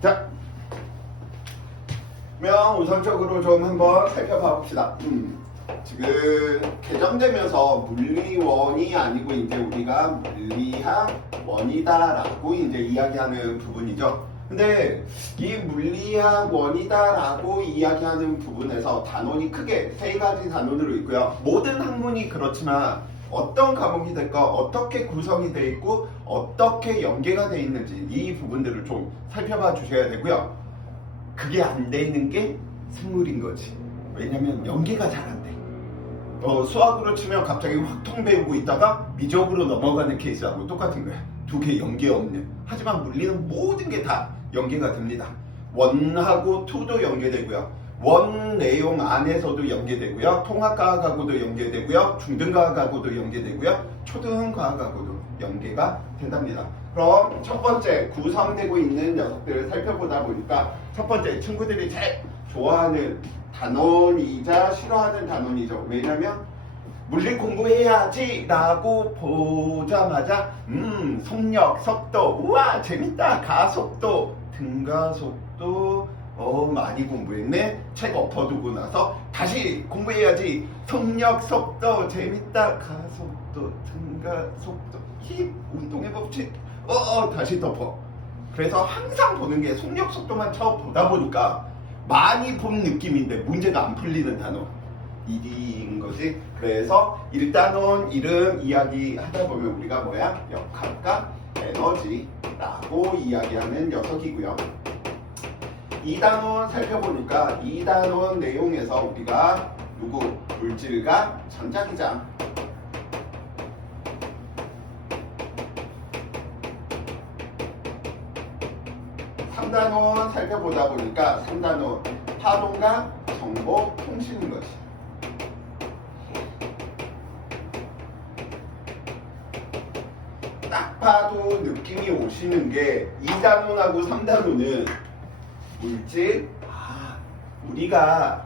자, 그러면 우선적으로 좀 한번 살펴봐 봅시다. 지금 개정되면서 물리원이 아니고 이제 우리가 물리학원이다라고 이제 이야기하는 부분이죠. 근데 이 물리학원이다라고 이야기하는 부분에서 단원이 크게 세 가지 단원으로 있고요. 모든 학문이 그렇지만 어떤 과목이 될까, 어떻게 구성이 되어 있고 어떻게 연계가 되어 있는지 이 부분들을 좀 살펴봐 주셔야 되고요. 그게 안 돼 있는 게 생물인 거지. 왜냐면 연계가 잘 안 돼. 수학으로 치면 갑자기 확통 배우고 있다가 미적으로 넘어가는 케이스하고 똑같은 거야. 두 개 연계 없는. 하지만 물리는 모든 게 다 연계가 됩니다. 원하고 투도 연계되고요. 원 내용 안에서도 연계되고요. 통합과학하고도 연계되고요. 중등과학하고도 연계되고요. 초등과학하고도 연계가 된답니다. 그럼 첫 번째 구성되고 있는 녀석들을 살펴보다 보니까 첫 번째 친구들이 제일 좋아하는 단원이자 싫어하는 단원이죠. 왜냐면 물리 공부해야지 라고 보자마자 속력, 속도, 우와 재밌다, 가속도, 등가속도 많이 공부했네. 책 엎어두고 나서 다시 공부해야지. 속력, 속도, 재밌다, 가속도, 등가속도, 힙, 운동의 법칙 다시 덮어. 그래서 항상 보는 게 속력, 속도만 보다 보니까 많이 본 느낌인데 문제가 안 풀리는 단어 일인 거지. 그래서 1단원 이름 이야기 하다 보면 우리가 뭐야? 역학과 에너지라고 이야기하는 녀석이고요. 2단원 살펴보니까 2단원 내용에서 우리가 누구? 물질과 전자기장, 3단원 살펴보다 보니까 3단원 파동과 정보 통신인 것이. 딱 봐도 느낌이 오시는 게 2단원하고 3단원은 물질, 우리가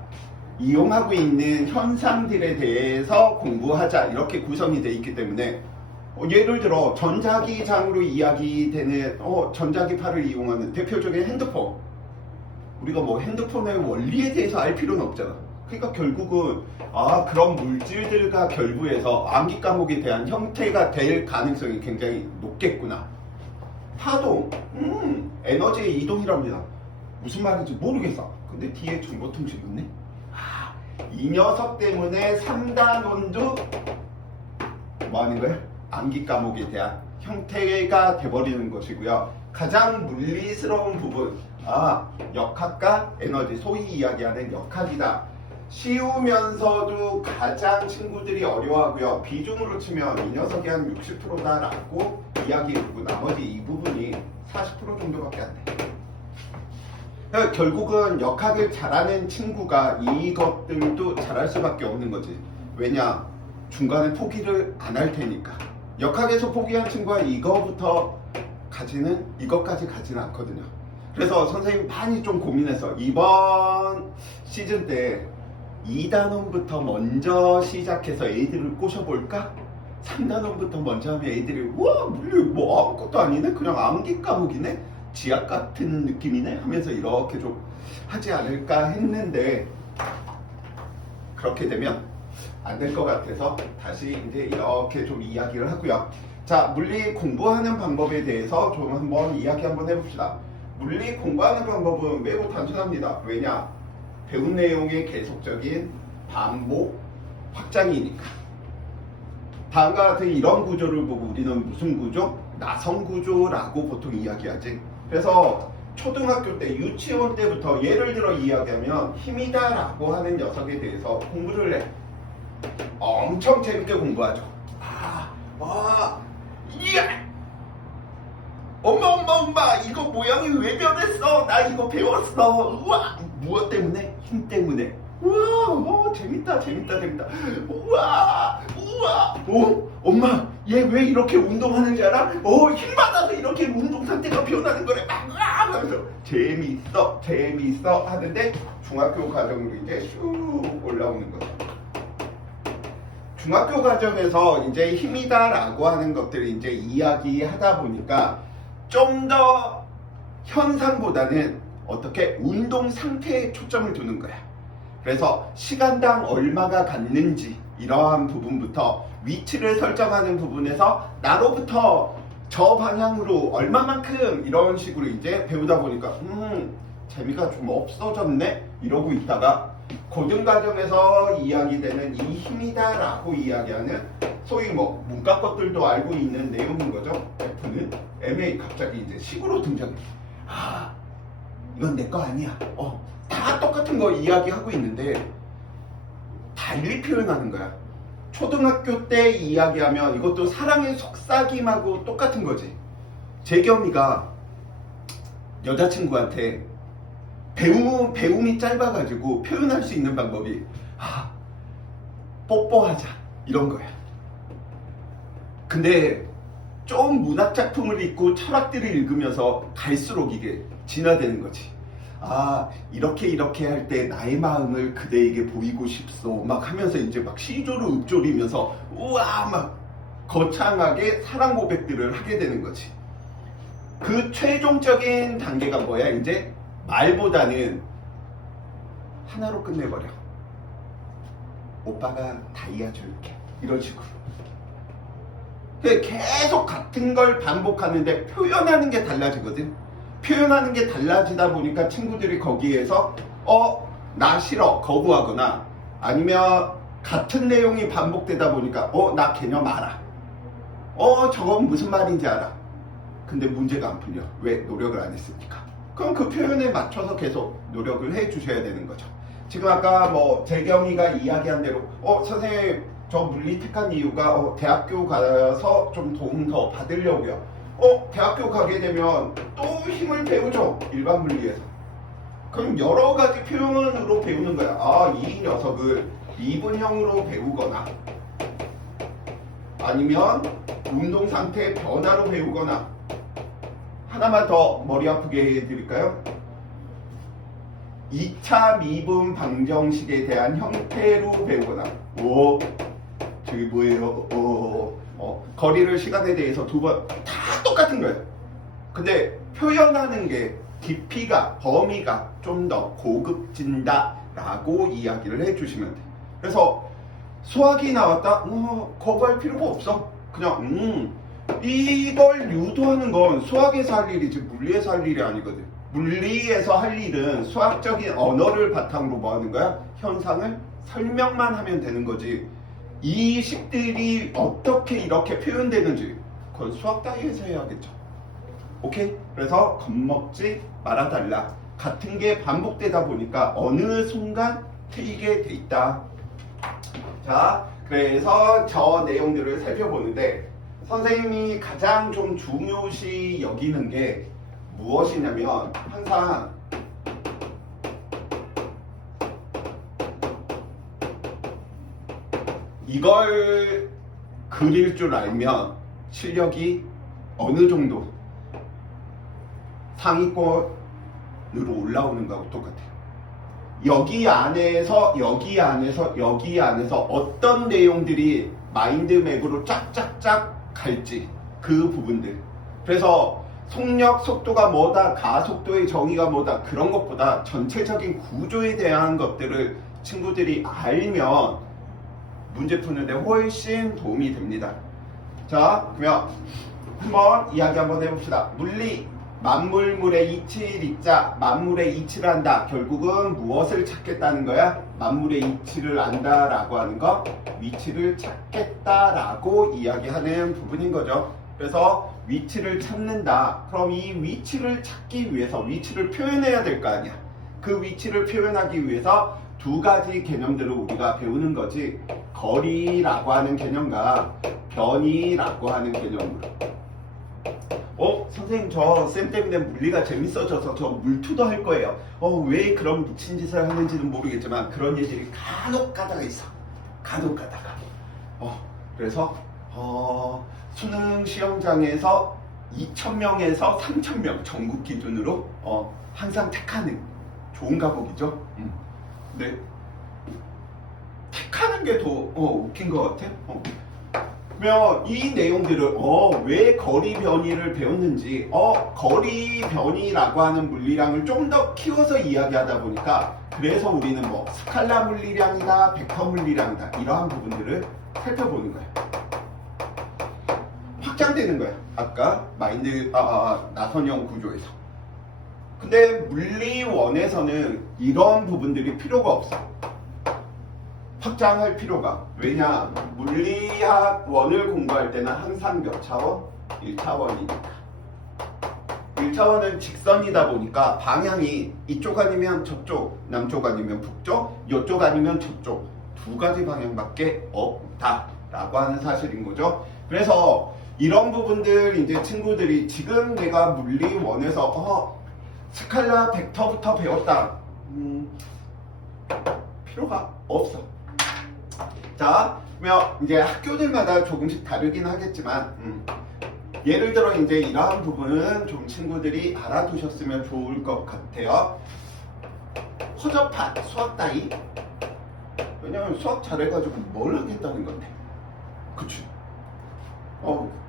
이용하고 있는 현상들에 대해서 공부하자 이렇게 구성이 되어 있기 때문에 예를 들어 전자기장으로 이야기되는 전자기파를 이용하는 대표적인 핸드폰, 우리가 뭐 핸드폰의 원리에 대해서 알 필요는 없잖아. 그러니까 결국은 그런 물질들과 결부해서 암기 과목에 대한 형태가 될 가능성이 굉장히 높겠구나. 파동, 에너지의 이동이랍니다. 무슨 말인지 모르겠어. 근데 뒤에 정보통신 있네. 이 녀석 때문에 3단원도 뭐 하는 거야? 암기 과목에 대한 형태가 돼버리는 것이고요. 가장 물리스러운 부분, 역학과 에너지, 소위 이야기하는 역학이다. 쉬우면서도 가장 친구들이 어려워하고요. 비중으로 치면 이 녀석이 한 60%다라고 이야기해주고 나머지 이 부분이 40% 정도밖에 안 돼. 그러니까 결국은 역학을 잘하는 친구가 이것들도 잘할 수밖에 없는 거지. 왜냐? 중간에 포기를 안 할 테니까. 역학에서 포기한 친구가 이것까지 가지는 않거든요. 그래서 선생님 많이 좀 고민해서 이번 시즌 때 2단원부터 먼저 시작해서 애들을 꼬셔볼까? 3단원부터 먼저 하면 애들이 우와 물리 뭐 아무것도 아니네? 그냥 암기 과목이네? 지학 같은 느낌이네? 하면서 이렇게 좀 하지 않을까 했는데 그렇게 되면 안 될 것 같아서 다시 이제 이렇게 좀 이야기를 하고요. 자, 물리 공부하는 방법에 대해서 좀 한번 이야기 한번 해봅시다. 물리 공부하는 방법은 매우 단순합니다. 왜냐? 배운 내용의 계속적인 반복 확장이니까. 다음과 같은 이런 구조를 보고 우리는 무슨 구조? 나성 구조라고 보통 이야기하지. 그래서 초등학교 때, 유치원 때부터 예를 들어 이야기하면 힘이다라고 하는 녀석에 대해서 공부를 해. 엄청 재밌게 공부하죠. 이야! 엄마 이거 모양이 왜 변했어? 나 이거 배웠어. 우와! 무엇 때문에? 힘 때문에. 우와! 재밌다. 우와! 엄마 얘 왜 이렇게 운동하는지 알아? 힘 받아서 이렇게 운동 상태가 변하는 거래. 하면서 재밌어 하는데 중학교 과정으로 이제 슉 올라오는 거죠. 중학교 과정에서 이제 힘이다라고 하는 것들을 이제 이야기하다 보니까 좀 더 현상보다는 어떻게 운동 상태에 초점을 두는 거야. 그래서 시간당 얼마가 갔는지 이러한 부분부터 위치를 설정하는 부분에서 나로부터 저 방향으로 얼마만큼 이런 식으로 이제 배우다 보니까 재미가 좀 없어졌네 이러고 있다가 고등과정에서 이야기되는 이 힘이다 라고 이야기하는 소위 뭐 문과 것들도 알고 있는 내용인 거죠. F는 M에 갑자기 이제 식으로 등장해. 아 이건 내 거 아니야. 다 똑같은 거 이야기하고 있는데 달리 표현하는 거야. 초등학교 때 이야기하면 이것도 사랑의 속삭임하고 똑같은 거지. 재겸이가 여자친구한테 배움이 짧아가지고 표현할 수 있는 방법이 뽀뽀하자 이런 거야. 근데 좀 문학작품을 읽고 철학들을 읽으면서 갈수록 이게 진화되는 거지. 이렇게 할 때 나의 마음을 그대에게 보이고 싶소 막 하면서 이제 막 시조를 읊조리면서 우와 막 거창하게 사랑 고백들을 하게 되는 거지. 그 최종적인 단계가 뭐야? 이제 말보다는 하나로 끝내버려. 오빠가 다이아 줄게 이런 식으로. 계속 같은 걸 반복하는데 표현하는 게 달라지거든. 표현하는 게 달라지다 보니까 친구들이 거기에서 나 싫어 거부하거나 아니면 같은 내용이 반복되다 보니까 나 개념 알아. 저건 무슨 말인지 알아. 근데 문제가 안 풀려. 왜? 노력을 안 했으니까. 그럼 그 표현에 맞춰서 계속 노력을 해 주셔야 되는 거죠. 지금 아까 뭐 재경이가 이야기한 대로 선생님 저 물리 택한 이유가 대학교 가서 좀 도움 더 받으려고요. 대학교 가게 되면 또 힘을 배우죠. 일반 물리에서. 그럼 여러 가지 표현으로 배우는 거야. 이 녀석을 미분형으로 배우거나 아니면 운동 상태 변화로 배우거나 하나만 더 머리 아프게 해드릴까요? 2차 미분 방정식에 대한 형태로 배우거나 저게 뭐예요? 거리를 시간에 대해서 두 번 다 똑같은 거예요. 근데 표현하는 게 깊이가 범위가 좀 더 고급진다 라고 이야기를 해주시면 돼요. 그래서 수학이 나왔다? 거부할 필요가 없어. 그냥 이걸 유도하는 건 수학에서 할 일이지 물리에서 할 일이 아니거든. 물리에서 할 일은 수학적인 언어를 바탕으로 뭐 하는 거야? 현상을 설명만 하면 되는 거지. 이 식들이 어떻게 이렇게 표현되는지 그건 수학 따위에서 해야겠죠. 오케이? 그래서 겁먹지 말아달라. 같은 게 반복되다 보니까 어느 순간 트이게 돼 있다. 자, 그래서 저 내용들을 살펴보는데 선생님이 가장 좀 중요시 여기는 게 무엇이냐면 항상 이걸 그릴 줄 알면 실력이 어느 정도 상위권으로 올라오는 거하고 똑같아요. 여기 안에서 어떤 내용들이 마인드맵으로 쫙쫙쫙 갈지 그 부분들. 그래서 속력, 속도가 뭐다, 가속도의 정의가 뭐다 그런 것보다 전체적인 구조에 대한 것들을 친구들이 알면 문제 푸는데 훨씬 도움이 됩니다. 자, 그러면 한번 이야기 한번 해봅시다. 물리, 만물물의 이치를 읽자. 만물의 이치를 안다. 결국은 무엇을 찾겠다는 거야? 만물의 이치를 안다라고 하는 거, 위치를 찾겠다라고 이야기하는 부분인 거죠. 그래서 위치를 찾는다. 그럼 이 위치를 찾기 위해서 위치를 표현해야 될 거 아니야. 그 위치를 표현하기 위해서 두 가지 개념들을 우리가 배우는 거지. 거리라고 하는 개념과 변이라고 하는 개념으로. 선생님 저 쌤 때문에 물리가 재밌어져서 저 물투도 할 거예요. 왜 그런 미친 짓을 하는지는 모르겠지만 그런 얘기들이 간혹 가다가 있어. 간혹 가다가. 그래서 수능 시험장에서 2,000명에서 3,000명 전국 기준으로 항상 택하는 좋은 과목이죠. 근데 택하는 게 더 웃긴 것 같아. 그러면 이 내용들을 왜 거리 변이를 배웠는지 거리 변이라고 하는 물리량을 좀 더 키워서 이야기하다 보니까 그래서 우리는 뭐 스칼라 물리량이다 벡터 물리량이다 이러한 부분들을 살펴보는 거예요. 확장되는 거예요. 아까 나선형 구조에서. 근데 물리원에서는 이런 부분들이 필요가 없어. 확장할 필요가. 왜냐? 물리학 원을 공부할 때는 항상 몇 차원? 1차원이니까. 1차원은 직선이다 보니까 방향이 이쪽 아니면 저쪽, 남쪽 아니면 북쪽, 이쪽 아니면 저쪽 두 가지 방향밖에 없다라고 하는 사실인 거죠. 그래서 이런 부분들 이제 친구들이 지금 내가 물리원에서 스칼라 벡터부터 배웠다. 필요가 없어. 자, 그러면 이제 학교들마다 조금씩 다르긴 하겠지만 예를 들어 이제 이러한 부분은 좀 친구들이 알아두셨으면 좋을 것 같아요. 허접한 수학 따위. 왜냐면 수학 잘해가지고 뭘 하겠다는 건데. 그치?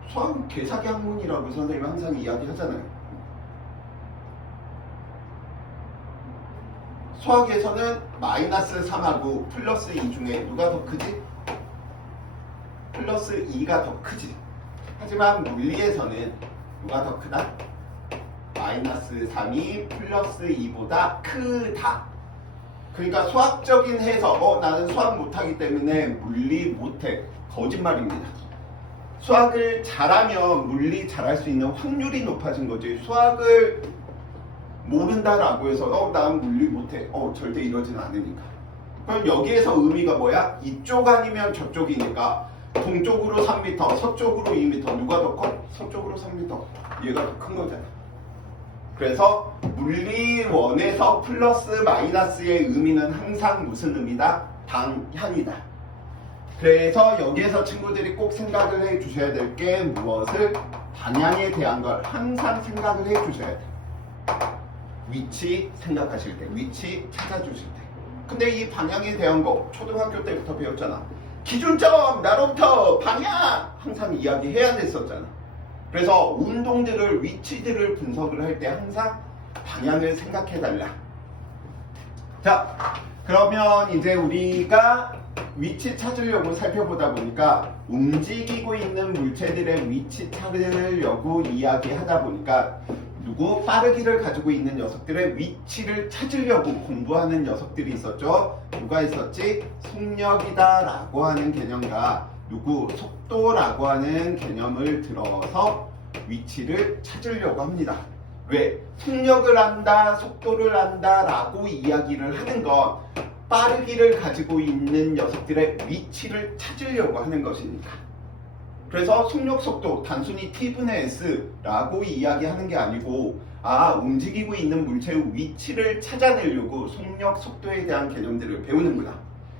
수학은 개사기 학문이라고 선생님이 항상 이야기하잖아요. 수학에서는 마이너스 3하고 플러스 2 중에 누가 더 크지? 플러스 2가 더 크지. 하지만 물리에서는 누가 더 크다? 마이너스 3이 플러스 2보다 크다. 그러니까 수학적인 해석, 나는 수학 못하기 때문에 물리 못해. 거짓말입니다. 수학을 잘하면 물리 잘할 수 있는 확률이 높아진 거지. 수학을 모른다라고 해서 난 물리 못해. 절대 이러진 않으니까. 그럼 여기에서 의미가 뭐야? 이쪽 아니면 저쪽이니까 동쪽으로 3m, 서쪽으로 2m 누가 더 커? 서쪽으로 3m. 얘가 더 큰 거잖아. 그래서 물리원에서 플러스 마이너스의 의미는 항상 무슨 의미다? 방향이다. 그래서 여기에서 친구들이 꼭 생각을 해 주셔야 될 게 무엇을? 방향에 대한 걸 항상 생각을 해 주셔야 돼. 위치 생각하실 때, 위치 찾아주실 때. 근데 이 방향에 대한 거 초등학교 때부터 배웠잖아. 기준점, 나로부터 방향 항상 이야기해야 됐었잖아. 그래서 운동들을, 위치들을 분석을 할 때 항상 방향을 생각해달라. 자, 그러면 이제 우리가 위치 찾으려고 살펴보다 보니까 움직이고 있는 물체들의 위치 찾으려고 이야기하다 보니까 빠르기를 가지고 있는 녀석들의 위치를 찾으려고 공부하는 녀석들이 있었죠. 누가 있었지? 속력이다 라고 하는 개념과 속도라고 하는 개념을 들어서 위치를 찾으려고 합니다. 왜? 속력을 안다, 속도를 안다 라고 이야기를 하는 건 빠르기를 가지고 있는 녀석들의 위치를 찾으려고 하는 것이니까. 그래서 속력, 속도 단순히 T분의 S라고 이야기하는 게 아니고 움직이고 있는 물체의 위치를 찾아내려고 속력, 속도에 대한 개념들을 배우는구나.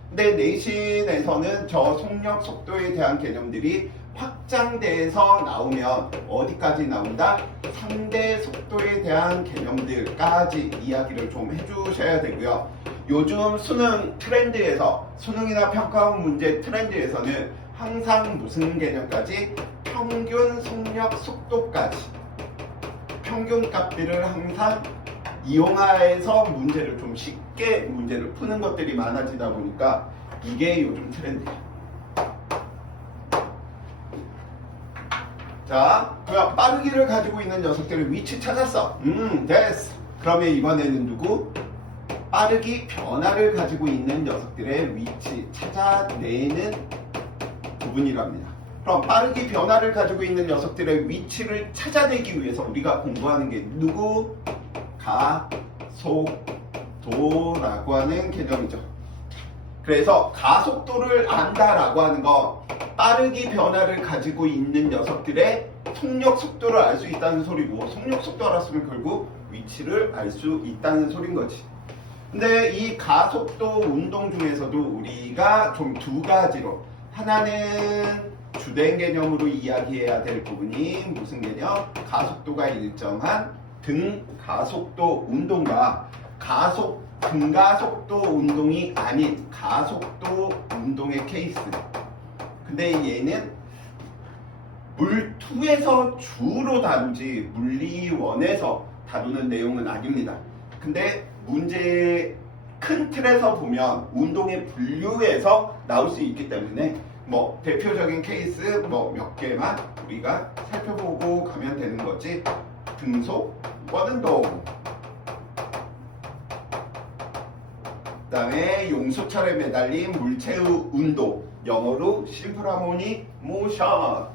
근데 내신에서는 저 속력, 속도에 대한 개념들이 확장돼서 나오면 어디까지 나온다? 상대 속도에 대한 개념들까지 이야기를 좀 해주셔야 되고요. 요즘 수능 트렌드에서, 수능이나 평가원 문제 트렌드에서는 항상 무슨 개념까지? 평균 속력 속도까지. 평균 값들을 항상 이용해서 문제를 좀 쉽게 문제를 푸는 것들이 많아지다 보니까 이게 요즘 트렌드예요. 자, 그럼 빠르기를 가지고 있는 녀석들의 위치 찾았어. 됐어. 그러면 이번에는 빠르기 변화를 가지고 있는 녀석들의 위치 찾아내는 부분이랍니다. 그럼 빠르기 변화를 가지고 있는 녀석들의 위치를 찾아내기 위해서 우리가 공부하는 게 가속도라고 하는 개념이죠. 그래서 가속도를 안다라고 하는 건 빠르기 변화를 가지고 있는 녀석들의 속력, 속도를 알 수 있다는 소리고, 속력, 속도 알았으면 결국 위치를 알 수 있다는 소린 거지. 근데 이 가속도 운동 중에서도 우리가 좀 두 가지로, 하나는 주된 개념으로 이야기해야 될 부분이 무슨 개념? 가속도가 일정한 등가속도 운동과 등가속도 운동이 아닌 가속도 운동의 케이스. 근데 얘는 물2에서 주로 다루지 물리1에서 다루는 내용은 아닙니다. 근데 문제 큰 틀에서 보면 운동의 분류에서 나올 수 있기 때문에 뭐 대표적인 케이스 뭐 몇 개만 우리가 살펴보고 가면 되는 거지. 등속, 원운동, 그 다음에 용수철에 매달린 물체의 운동, 영어로 심플하모니 모션,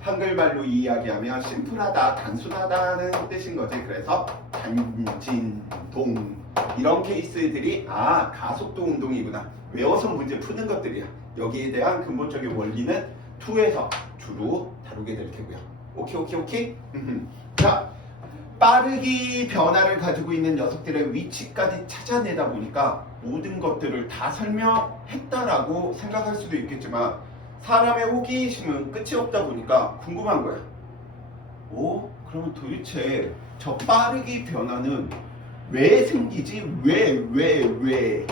한글말로 이야기하면 심플하다, 단순하다는 뜻인 거지. 그래서 단진동 이런 케이스들이 가속도 운동이구나 외워서 문제 푸는 것들이야. 여기에 대한 근본적인 원리는 2에서 주로 다루게 될 테고요. 오케이. 자, 빠르기 변화를 가지고 있는 녀석들의 위치까지 찾아내다 보니까 모든 것들을 다 설명했다라고 생각할 수도 있겠지만 사람의 호기심은 끝이 없다 보니까 궁금한 거야. 그러면 도대체 저 빠르기 변화는 왜 생기지? 왜?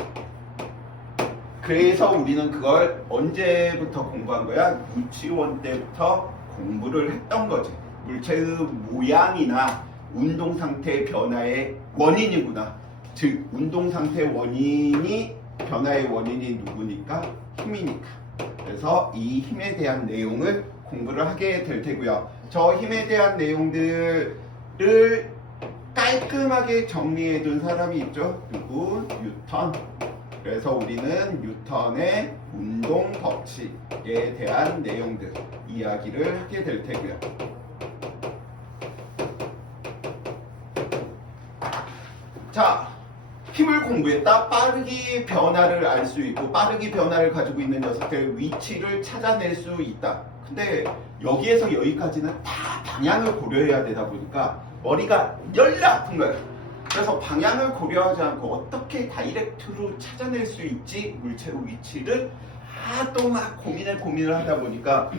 그래서 우리는 그걸 언제부터 공부한 거야? 유치원 때부터 공부를 했던 거지. 물체의 모양이나 운동 상태 변화의 원인이구나. 즉 운동 상태 원인이 변화의 원인이 누구니까? 힘이니까. 그래서 이 힘에 대한 내용을 공부를 하게 될 테고요. 저 힘에 대한 내용들을 깔끔하게 정리해 둔 사람이 있죠. 누구? 뉴턴. 그래서 우리는 뉴턴의 운동 법칙에 대한 내용들 이야기를 하게 될 테고요. 자, 힘을 공부했다. 빠르기 변화를 알 수 있고 빠르기 변화를 가지고 있는 녀석들의 위치를 찾아낼 수 있다. 근데 여기에서 여기까지는 다 방향을 고려해야 되다 보니까 머리가 열나 아픈 거예요. 그래서 방향을 고려하지 않고 어떻게 다이렉트로 찾아낼 수 있지 물체의 위치를 또 막 고민을 하다 보니까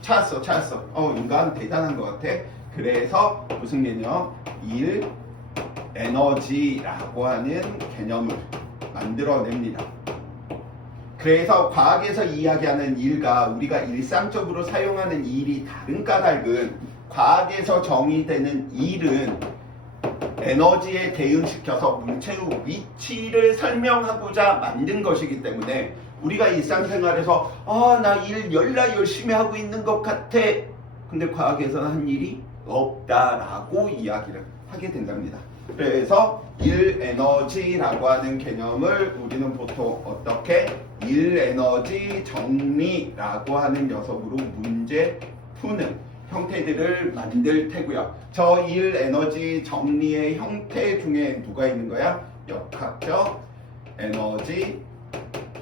찾았어. 인간 대단한 것 같아. 그래서 무슨 개념? 일, 에너지라고 하는 개념을 만들어냅니다. 그래서 과학에서 이야기하는 일과 우리가 일상적으로 사용하는 일이 다른 까닭은 과학에서 정의되는 일은 에너지에 대응시켜서 물체의 위치를 설명하고자 만든 것이기 때문에 우리가 일상생활에서 나 일 열심히 하고 있는 것 같아. 근데 과학에서는 한 일이 없다라고 이야기를 하게 된답니다. 그래서 일 에너지라고 하는 개념을 우리는 보통 어떻게 일 에너지 정리라고 하는 녀석으로 문제 푸는 형태들을 만들 테고요. 저 일 에너지 정리의 형태 중에 누가 있는 거야? 역학적 에너지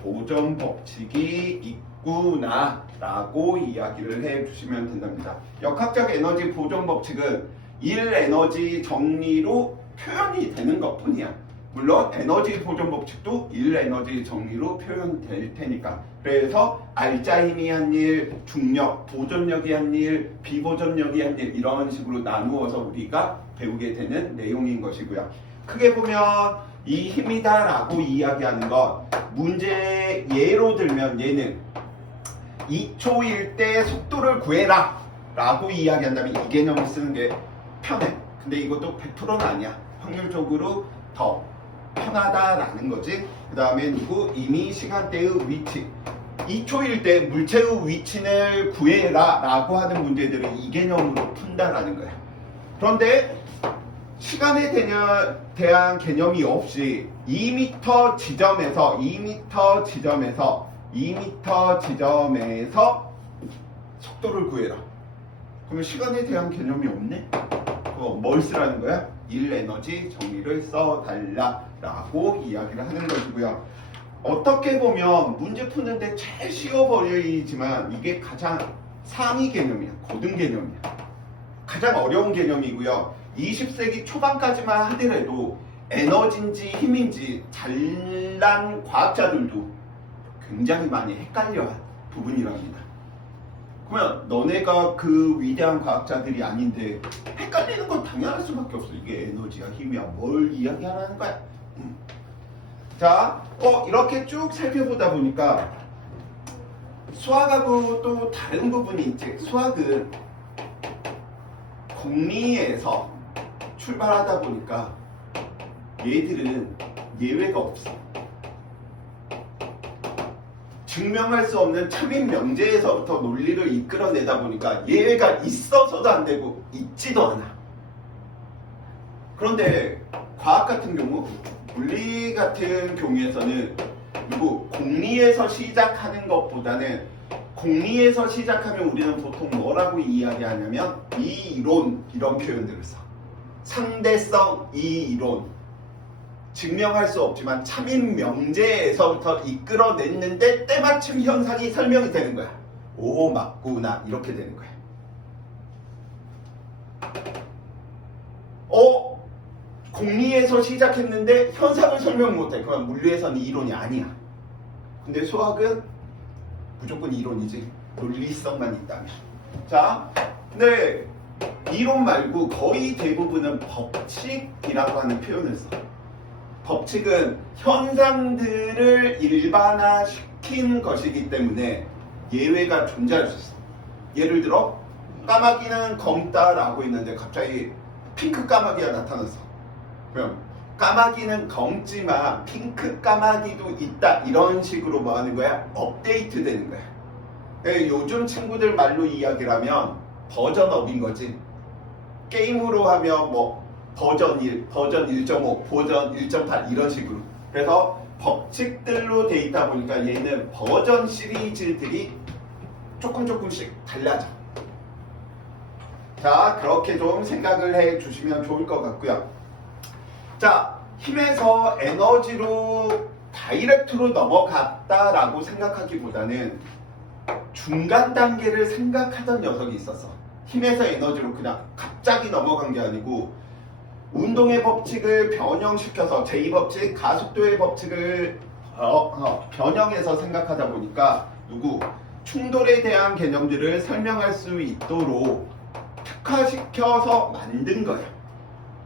보존 법칙이 있구나 라고 이야기를 해 주시면 된답니다. 역학적 에너지 보존 법칙은 일 에너지 정리로 표현이 되는 것 뿐이야. 물론 에너지 보존 법칙도 일 에너지 정리로 표현될 테니까. 그래서 알짜힘이 한 일, 중력, 보존력이 한 일, 비보존력이 한 일 이런 식으로 나누어서 우리가 배우게 되는 내용인 것이고요. 크게 보면 이 힘이다 라고 이야기하는 것, 문제 예로 들면 얘는 2초일 때 속도를 구해라 라고 이야기한다면 이 개념을 쓰는 게 편해. 근데 이것도 100%는 아니야. 확률적으로 더 편하다라는 거지. 그 다음에 이미 시간대의 위치. 2초일 때 물체의 위치를 구해라 라고 하는 문제들을 이 개념으로 푼다라는 거야. 그런데 시간에 대한 개념이 없이 2m 지점에서 속도를 구해라. 그러면 시간에 대한 개념이 없네? 뭘 쓰라는 거야? 일 에너지 정리를 써달라라고 이야기를 하는 것이고요. 어떻게 보면 문제 푸는데 제일 쉬워 보이지만 이게 가장 상위 개념이야. 고등 개념이야. 가장 어려운 개념이고요. 20세기 초반까지만 하더라도 에너지인지 힘인지 잘난 과학자들도 굉장히 많이 헷갈려한 부분이랍니다. 그러면 너네가 그 위대한 과학자들이 아닌데 헷갈리는 건 당연할 수밖에 없어. 이게 에너지야 힘이야 뭘 이야기하라는 거야. 자, 이렇게 쭉 살펴보다 보니까 수학하고 또 다른 부분이 있지. 수학은 공리에서 출발하다 보니까 얘들은 예외가 없어. 증명할 수 없는 참인 명제에서부터 논리를 이끌어내다 보니까 예외가 있어서도 안 되고 있지도 않아. 그런데 과학 같은 경우, 물리 같은 경우에서는 공리에서 시작하는 것보다는, 공리에서 시작하면 우리는 보통 뭐라고 이야기하냐면 이론, 이런 표현들을 써. 상대성 이론. 증명할 수 없지만 참인 명제에서부터 이끌어냈는데 때마침 현상이 설명이 되는 거야. 오, 맞구나. 이렇게 되는 거야. 공리에서 시작했는데 현상을 설명 못해. 그건 물리에서는 이론이 아니야. 근데 수학은 무조건 이론이지. 논리성만 있다면. 자, 근데 이론 말고 거의 대부분은 법칙이라고 하는 표현을 써. 법칙은 현상들을 일반화시킨 것이기 때문에 예외가 존재할 수 있어. 예를 들어 까마귀는 검다라고 있는데 갑자기 핑크 까마귀가 나타났어. 그럼 까마귀는 검지만 핑크 까마귀도 있다, 이런 식으로 뭐 하는 거야? 업데이트 되는 거야. 요즘 친구들 말로 이야기를 하면 버전업인 거지. 게임으로 하면 뭐 버전 1, 버전 1.5, 버전 1.8 이런 식으로. 그래서 법칙들로 돼 있다 보니까 얘는 버전 시리즈들이 조금씩 달라져. 자, 그렇게 좀 생각을 해 주시면 좋을 것 같고요. 자, 힘에서 에너지로 다이렉트로 넘어갔다라고 생각하기보다는 중간 단계를 생각하던 녀석이 있었어. 힘에서 에너지로 그냥 갑자기 넘어간 게 아니고 운동의 법칙을 변형시켜서 제2법칙, 가속도의 법칙을 변형해서 생각하다 보니까 충돌에 대한 개념들을 설명할 수 있도록 특화시켜서 만든 거야.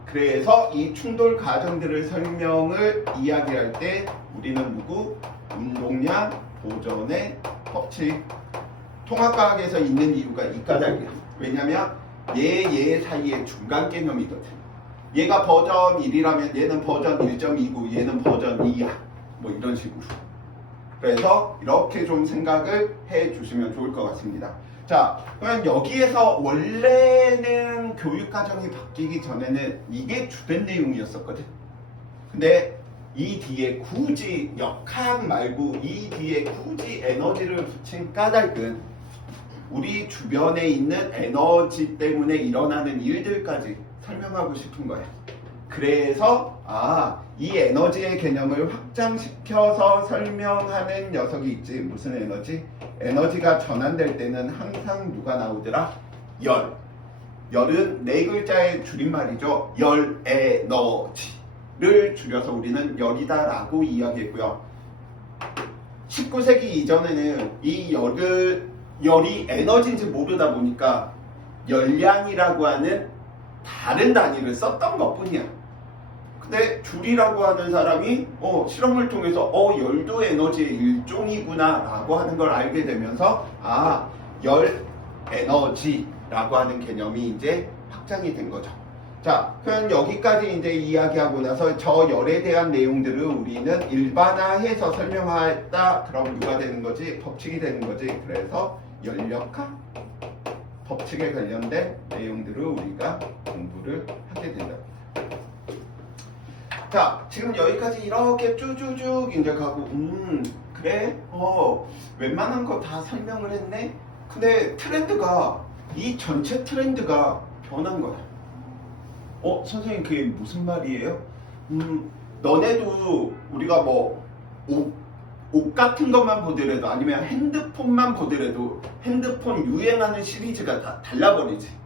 그래서 이 충돌 과정들을 설명을 이야기할 때 우리는 운동량 보전의 법칙. 통합과학에서 있는 이유가 이 까닭이야. 왜냐면 얘 사이에 중간 개념이거든. 얘가 버전 1이라면 얘는 버전 1.2고 얘는 버전 2야. 뭐 이런 식으로. 그래서 이렇게 좀 생각을 해 주시면 좋을 것 같습니다. 자, 그럼 여기에서 원래는 교육과정이 바뀌기 전에는 이게 주된 내용이었었거든. 근데 이 뒤에 굳이 역학 말고 이 뒤에 굳이 에너지를 붙인 까닭은 우리 주변에 있는 에너지 때문에 일어나는 일들까지 설명하고 싶은 거야. 그래서 이 에너지의 개념을 확장시켜서 설명하는 녀석이 있지. 무슨 에너지? 에너지가 전환될 때는 항상 누가 나오더라? 열. 열은 네 글자의 줄임말이죠. 열 에너지를 줄여서 우리는 열이다라고 이야기했고요. 19세기 이전에는 이 열이 에너지인지 모르다 보니까 열량이라고 하는 다른 단위를 썼던 것뿐이야. 근데 줄이라고 하는 사람이 실험을 통해서 열도 에너지의 일종이구나 라고 하는 걸 알게 되면서 열 에너지라고 하는 개념이 이제 확장이 된 거죠. 자, 그럼 여기까지 이제 이야기하고 나서 저 열에 대한 내용들을 우리는 일반화해서 설명했다. 그럼 누가 되는 거지? 법칙이 되는 거지. 그래서 열역학 법칙에 관련된 내용들을 우리가 공부를 하게 된다. 자, 지금 여기까지 이렇게 쭈쭈쭉 이제 가고, 그래? 웬만한 거 다 설명을 했네? 근데 트렌드가, 이 전체 트렌드가 변한 거야. 선생님, 그게 무슨 말이에요? 너네도 우리가 옷 같은 것만 보더라도 아니면 핸드폰만 보더라도 핸드폰 유행하는 시리즈가 다 달라버리지.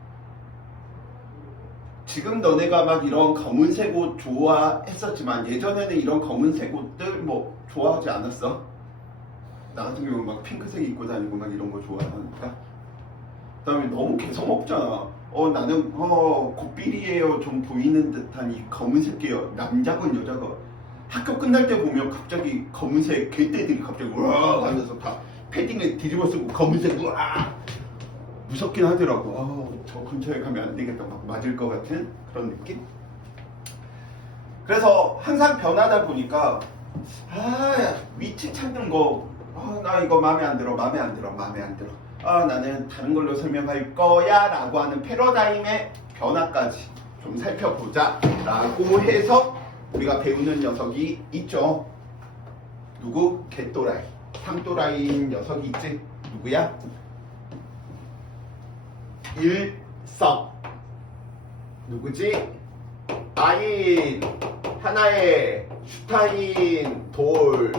지금 너네가 막 이런 검은색 옷 좋아했었지만 예전에는 이런 검은색 옷들 좋아하지 않았어? 나 같은 경우는 막 핑크색 입고 다니고 막 이런 거 좋아하니까. 그 다음에 너무 개성 없잖아. 나는 곱비리예요 좀 보이는 듯한 이 검은색 계열, 남자건 여자건 학교 끝날 때 보면 갑자기 검은색 개떼들이 갑자기 우와 하면서 다 패딩을 뒤집어 쓰고 검은색 우와 무섭긴 하더라고. 저 근처에 가면 안 되겠다. 막 맞을 것 같은 그런 느낌. 그래서 항상 변하다 보니까 위치 찾는 거 나 이거 마음에 안 들어. 나는 다른 걸로 설명할 거야 라고 하는 패러다임의 변화까지 좀 살펴보자 라고 해서 우리가 배우는 녀석이 있죠. 누구? 개또라이. 상또라이인 녀석이 있지. 누구야? 일석. 누구지? 아인. 하나의 슈타인 돌.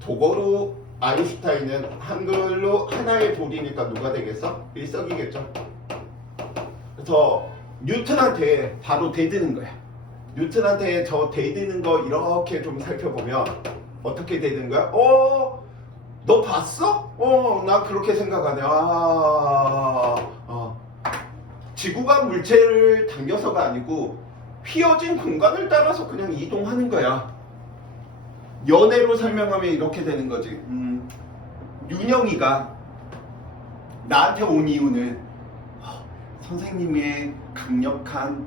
독어로 아인슈타인은 한글로 하나의 돌이니까 누가 되겠어? 일석이겠죠. 그래서 뉴턴한테 바로 대드는 거야. 뉴턴한테 저 대드는 거 이렇게 좀 살펴보면 어떻게 대드는 거야? 너 봤어? 나 그렇게 생각하네. 지구가 물체를 당겨서가 아니고 휘어진 공간을 따라서 그냥 이동하는 거야. 연애로 설명하면 이렇게 되는 거지. 윤영이가 나한테 온 이유는 선생님의 강력한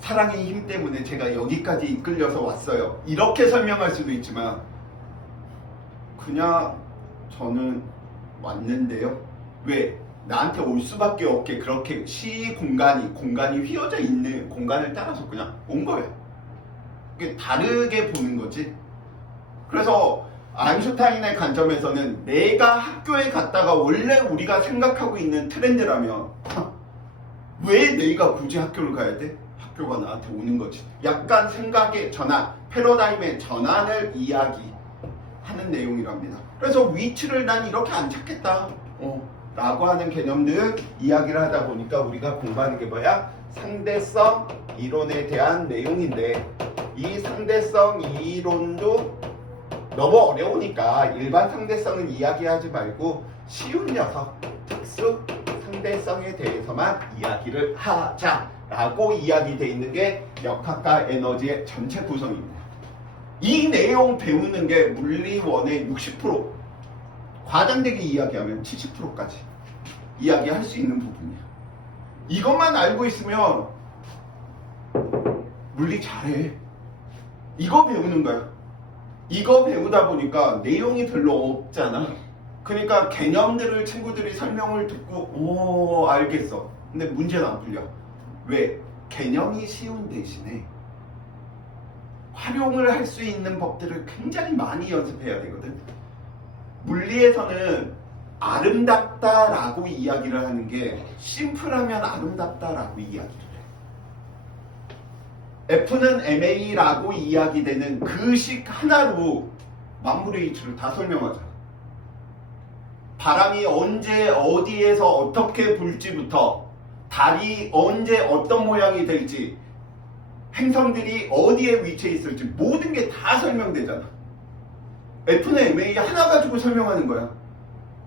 사랑의 힘 때문에 제가 여기까지 이끌려서 왔어요. 이렇게 설명할 수도 있지만 그냥 저는 왔는데요. 왜? 나한테 올 수밖에 없게 그렇게 공간이 휘어져 있는 공간을 따라서 그냥 온 거예요. 이게 다르게 보는 거지. 그래서 아인슈타인의 관점에서는 내가 학교에 갔다가 원래 우리가 생각하고 있는 트렌드라면 왜 내가 굳이 학교를 가야 돼? 학교가 나한테 오는 거지. 약간 생각의 전환, 패러다임의 전환을 이야기하는 내용이랍니다. 그래서 위치를 난 이렇게 안 찾겠다 라고 하는 개념들 이야기를 하다 보니까 우리가 공부하는 게 뭐야? 상대성 이론에 대한 내용인데 이 상대성 이론도 너무 어려우니까 일반 상대성은 이야기하지 말고 쉬운 녀석, 특수 상대성에 대해서만 이야기를 하자라고 이야기되어 있는 게 역학과 에너지의 전체 구성입니다. 이 내용 배우는 게 물리원의 60%, 과장되게 이야기하면 70%까지 이야기할 수 있는 부분이야. 이것만 알고 있으면 물리 잘해. 이거 배우는 거야. 이거 배우다 보니까 내용이 별로 없잖아. 그러니까 개념들을 친구들이 설명을 듣고 알겠어. 근데 문제는 안 풀려. 왜? 개념이 쉬운 대신에 활용을 할 수 있는 법들을 굉장히 많이 연습해야 되거든. 물리에서는 아름답다라고 이야기를 하는 게 심플하면 아름답다라고 이야기를 해. F는 MA라고 이야기되는 그 식 하나로 만물의 이치를 다 설명하잖아. 바람이 언제 어디에서 어떻게 불지부터 달이 언제 어떤 모양이 될지 행성들이 어디에 위치해 있을지 모든 게 다 설명되잖아. F는 MA 하나 가지고 설명하는 거야.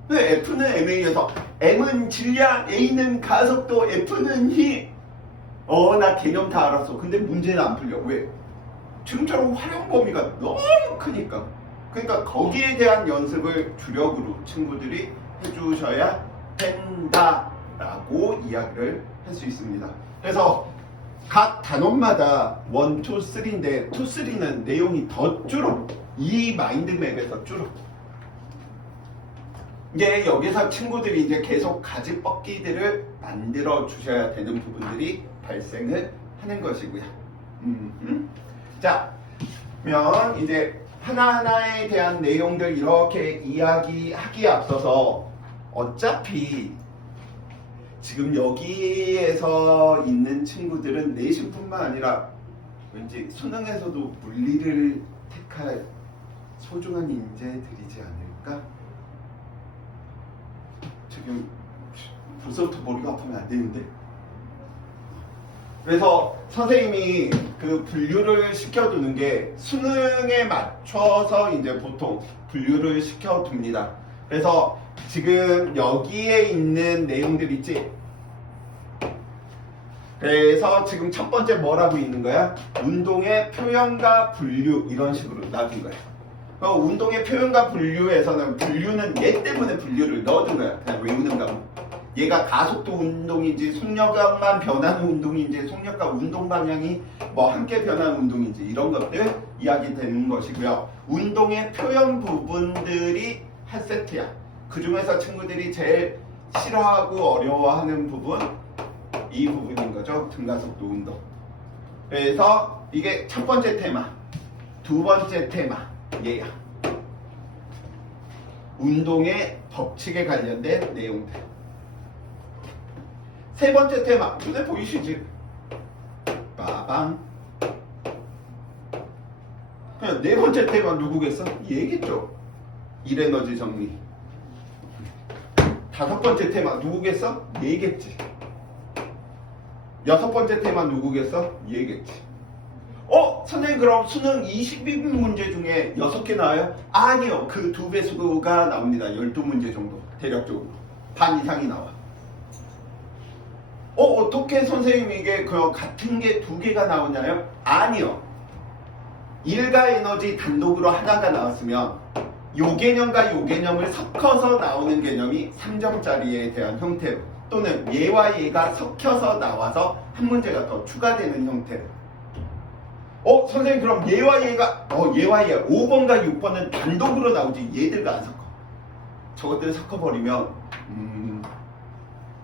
근데 F는 MA에서 M은 질량, A는 가속도, F는 힘. 나 개념 다 알았어. 근데 문제는 안 풀려. 왜? 지금처럼 활용 범위가 너무 크니까. 그러니까 거기에 대한 연습을 주력으로 친구들이 해주셔야 된다라고 이야기를 할 수 있습니다. 그래서 각 단원마다 1, 2, 3인데 2, 3는 내용이 더 줄어. 이 마인드맵에서 줄어. 이게 여기서 친구들이 이제 계속 가지 뻗기들을 만들어 주셔야 되는 부분들이 발생을 하는 것이고요. 자, 그러면 이제 하나하나에 대한 내용들 이렇게 이야기하기에 앞서서 어차피 지금 여기에서 있는 친구들은 내신뿐만 아니라 왠지 수능에서도 물리를 택할 소중한 인재들이지 않을까? 지금 벌써부터 머리가 아프면 안 되는데. 그래서 선생님이 그 분류를 시켜두는 게 수능에 맞춰서 이제 보통 분류를 시켜둡니다. 그래서 지금 여기에 있는 내용들 있지? 그래서 지금 첫 번째 뭐라고 있는 거야? 운동의 표현과 분류 이런 식으로 놔둔 거야. 운동의 표현과 분류에서는 분류는 얘 때문에 분류를 넣어둔 거야. 그냥 외우는 과목. 얘가 가속도 운동인지 속력만 변하는 운동인지 속력과 운동 방향이 뭐 함께 변하는 운동인지 이런 것들 이야기되는 것이고요. 운동의 표현 부분들이 한 세트야. 그 중에서 친구들이 제일 싫어하고 어려워하는 부분 이 부분인 거죠. 등가속도 운동. 그래서 이게 첫 번째 테마, 두 번째 테마 얘야. 운동의 법칙에 관련된 내용들. 세 번째 테마 눈에 보이시지? 빠방. 그냥 네 번째 테마 누구겠어? 얘겠죠. 일에너지 정리. 다섯 번째 테마 누구겠어? 얘겠지. 여섯 번째 테마 누구겠어? 얘겠지. 선생님 그럼 수능 20인 문제 중에 6개 나와요? 아니요. 그 2배수가 나옵니다. 12문제 정도 대략적으로. 반 이상이 나와. 어떻게 선생님 이게 그 같은 게 2개가 나오냐요? 아니요. 일가 에너지 단독으로 하나가 나왔으면 요 개념과 요 개념을 섞어서 나오는 개념이 3점짜리에 대한 형태로 또는 얘와 얘가 섞여서 나와서 한 문제가 더 추가되는 형태로 선생님 그럼 얘와 얘가 얘와 얘 5번과 6번은 단독으로 나오지 얘들과 안 섞어. 저것들 섞어버리면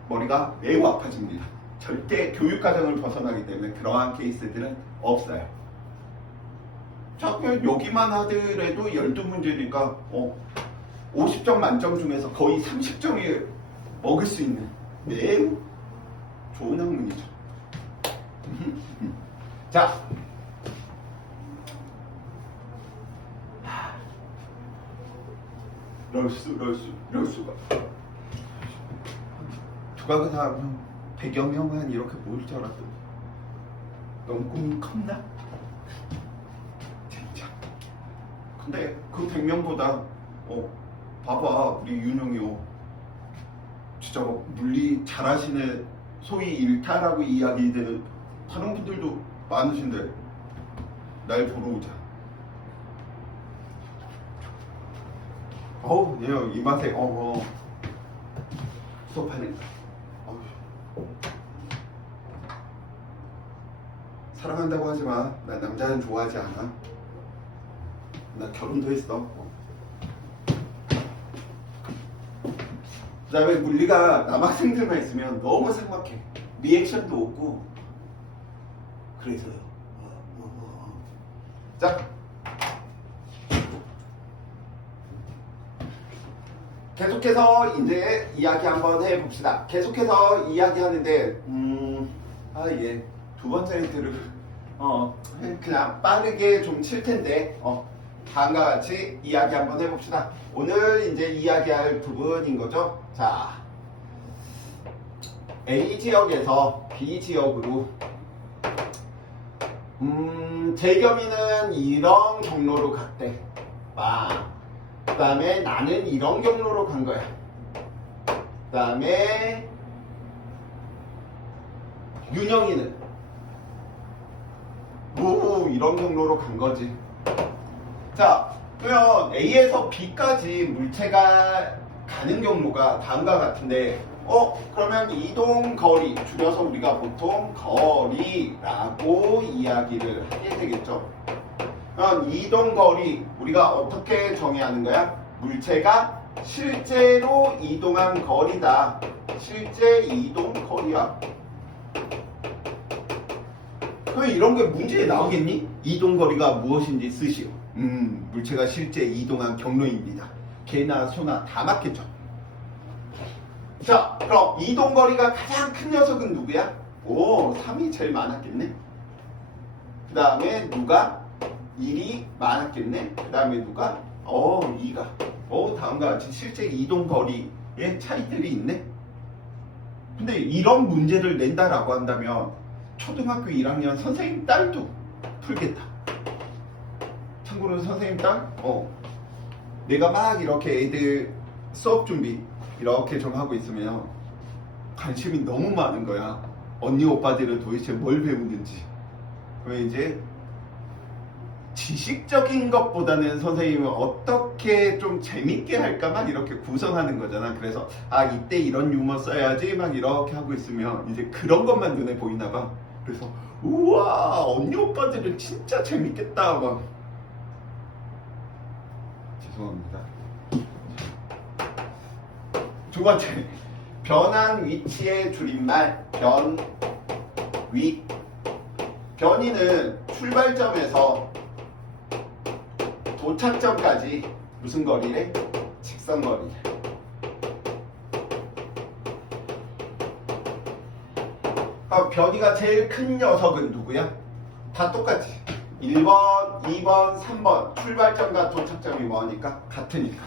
머리가 매우 아파집니다. 절대 교육과정을 벗어나기 때문에 그러한 케이스들은 없어요. 자, 그냥 여기만 하더라도 12문제니까 50점 만점 중에서 거의 30점이 먹을 수 있는 매우 좋은 학문이죠. 자, 럴수가 누가 다 100여 명만 이렇게 모일 줄 알았더니 너무 꿈이 컸나? 진짜. 근데 그 100명보다 봐봐 우리 윤영이요 진짜 뭐 물리 잘하시는 소위 일타라고 이야기되는 다른 분들도 많으신데 날 보러 오자. 이 맛에 수업하니까 사랑한다고 하지마. 나 남자는 좋아하지 않아. 나 결혼도 했어. 그 다음에 물리가 남학생들만 있으면 너무 삭막해. 리액션도 없고 그래서요. 자, 계속해서 이제 이야기 한번 해봅시다. 계속해서 이야기하는데 예. 두 번째 들을 그냥 빠르게 좀 칠 텐데 다음과 같이 이야기 한번 해봅시다. 오늘 이제 이야기할 부분인 거죠. 자, A 지역에서 B 지역으로 재겸이는 이런 경로로 갔대. 그 다음에 나는 이런 경로로 간 거야. 그 다음에 윤영이는 이런 경로로 간 거지. 자, 그러면 A에서 B까지 물체가 가는 경로가 다음과 같은데 그러면 이동 거리, 줄여서 우리가 보통 거리라고 이야기를 하게 되겠죠. 그럼 이동 거리 우리가 어떻게 정의하는 거야? 물체가 실제로 이동한 거리다. 실제 이동 거리야. 그럼 이런 게 문제에 나오겠니? 이동 거리가 무엇인지 쓰시오. 물체가 실제 이동한 경로입니다. 개나 소나 다 맞겠죠. 자, 그럼 이동 거리가 가장 큰 녀석은 누구야? 3이 제일 많았겠네. 그 다음에 누가? 1이 많았겠네. 그 다음에 누가? 2가. 다음과 같이 실제 이동 거리의 차이들이 있네. 근데 이런 문제를 낸다라고 한다면 초등학교 1학년 선생님 딸도 풀겠다. 참고로 선생님 딸, 내가 막 이렇게 애들 수업 준비 이렇게 좀 하고 있으면 관심이 너무 많은 거야. 언니 오빠들은 도대체 뭘 배우는지. 그러면 이제 지식적인 것보다는 선생님은 어떻게 좀 재밌게 할까만 이렇게 구성하는 거잖아. 그래서 아 이때 이런 유머 써야지 막 이렇게 하고 있으면 이제 그런 것만 눈에 보이나 봐. 그래서 우와 언니 오빠들은 진짜 재밌겠다 막. 죄송합니다. 두 번째, 변한 위치의 줄임말 변위. 변위는 출발점에서 도착점까지 무슨 거리래? 직선거리래. 변위가 제일 큰 녀석은 누구야? 다 똑같지. 1번, 2번, 3번 출발점과 도착점이 뭐하니까? 같으니까.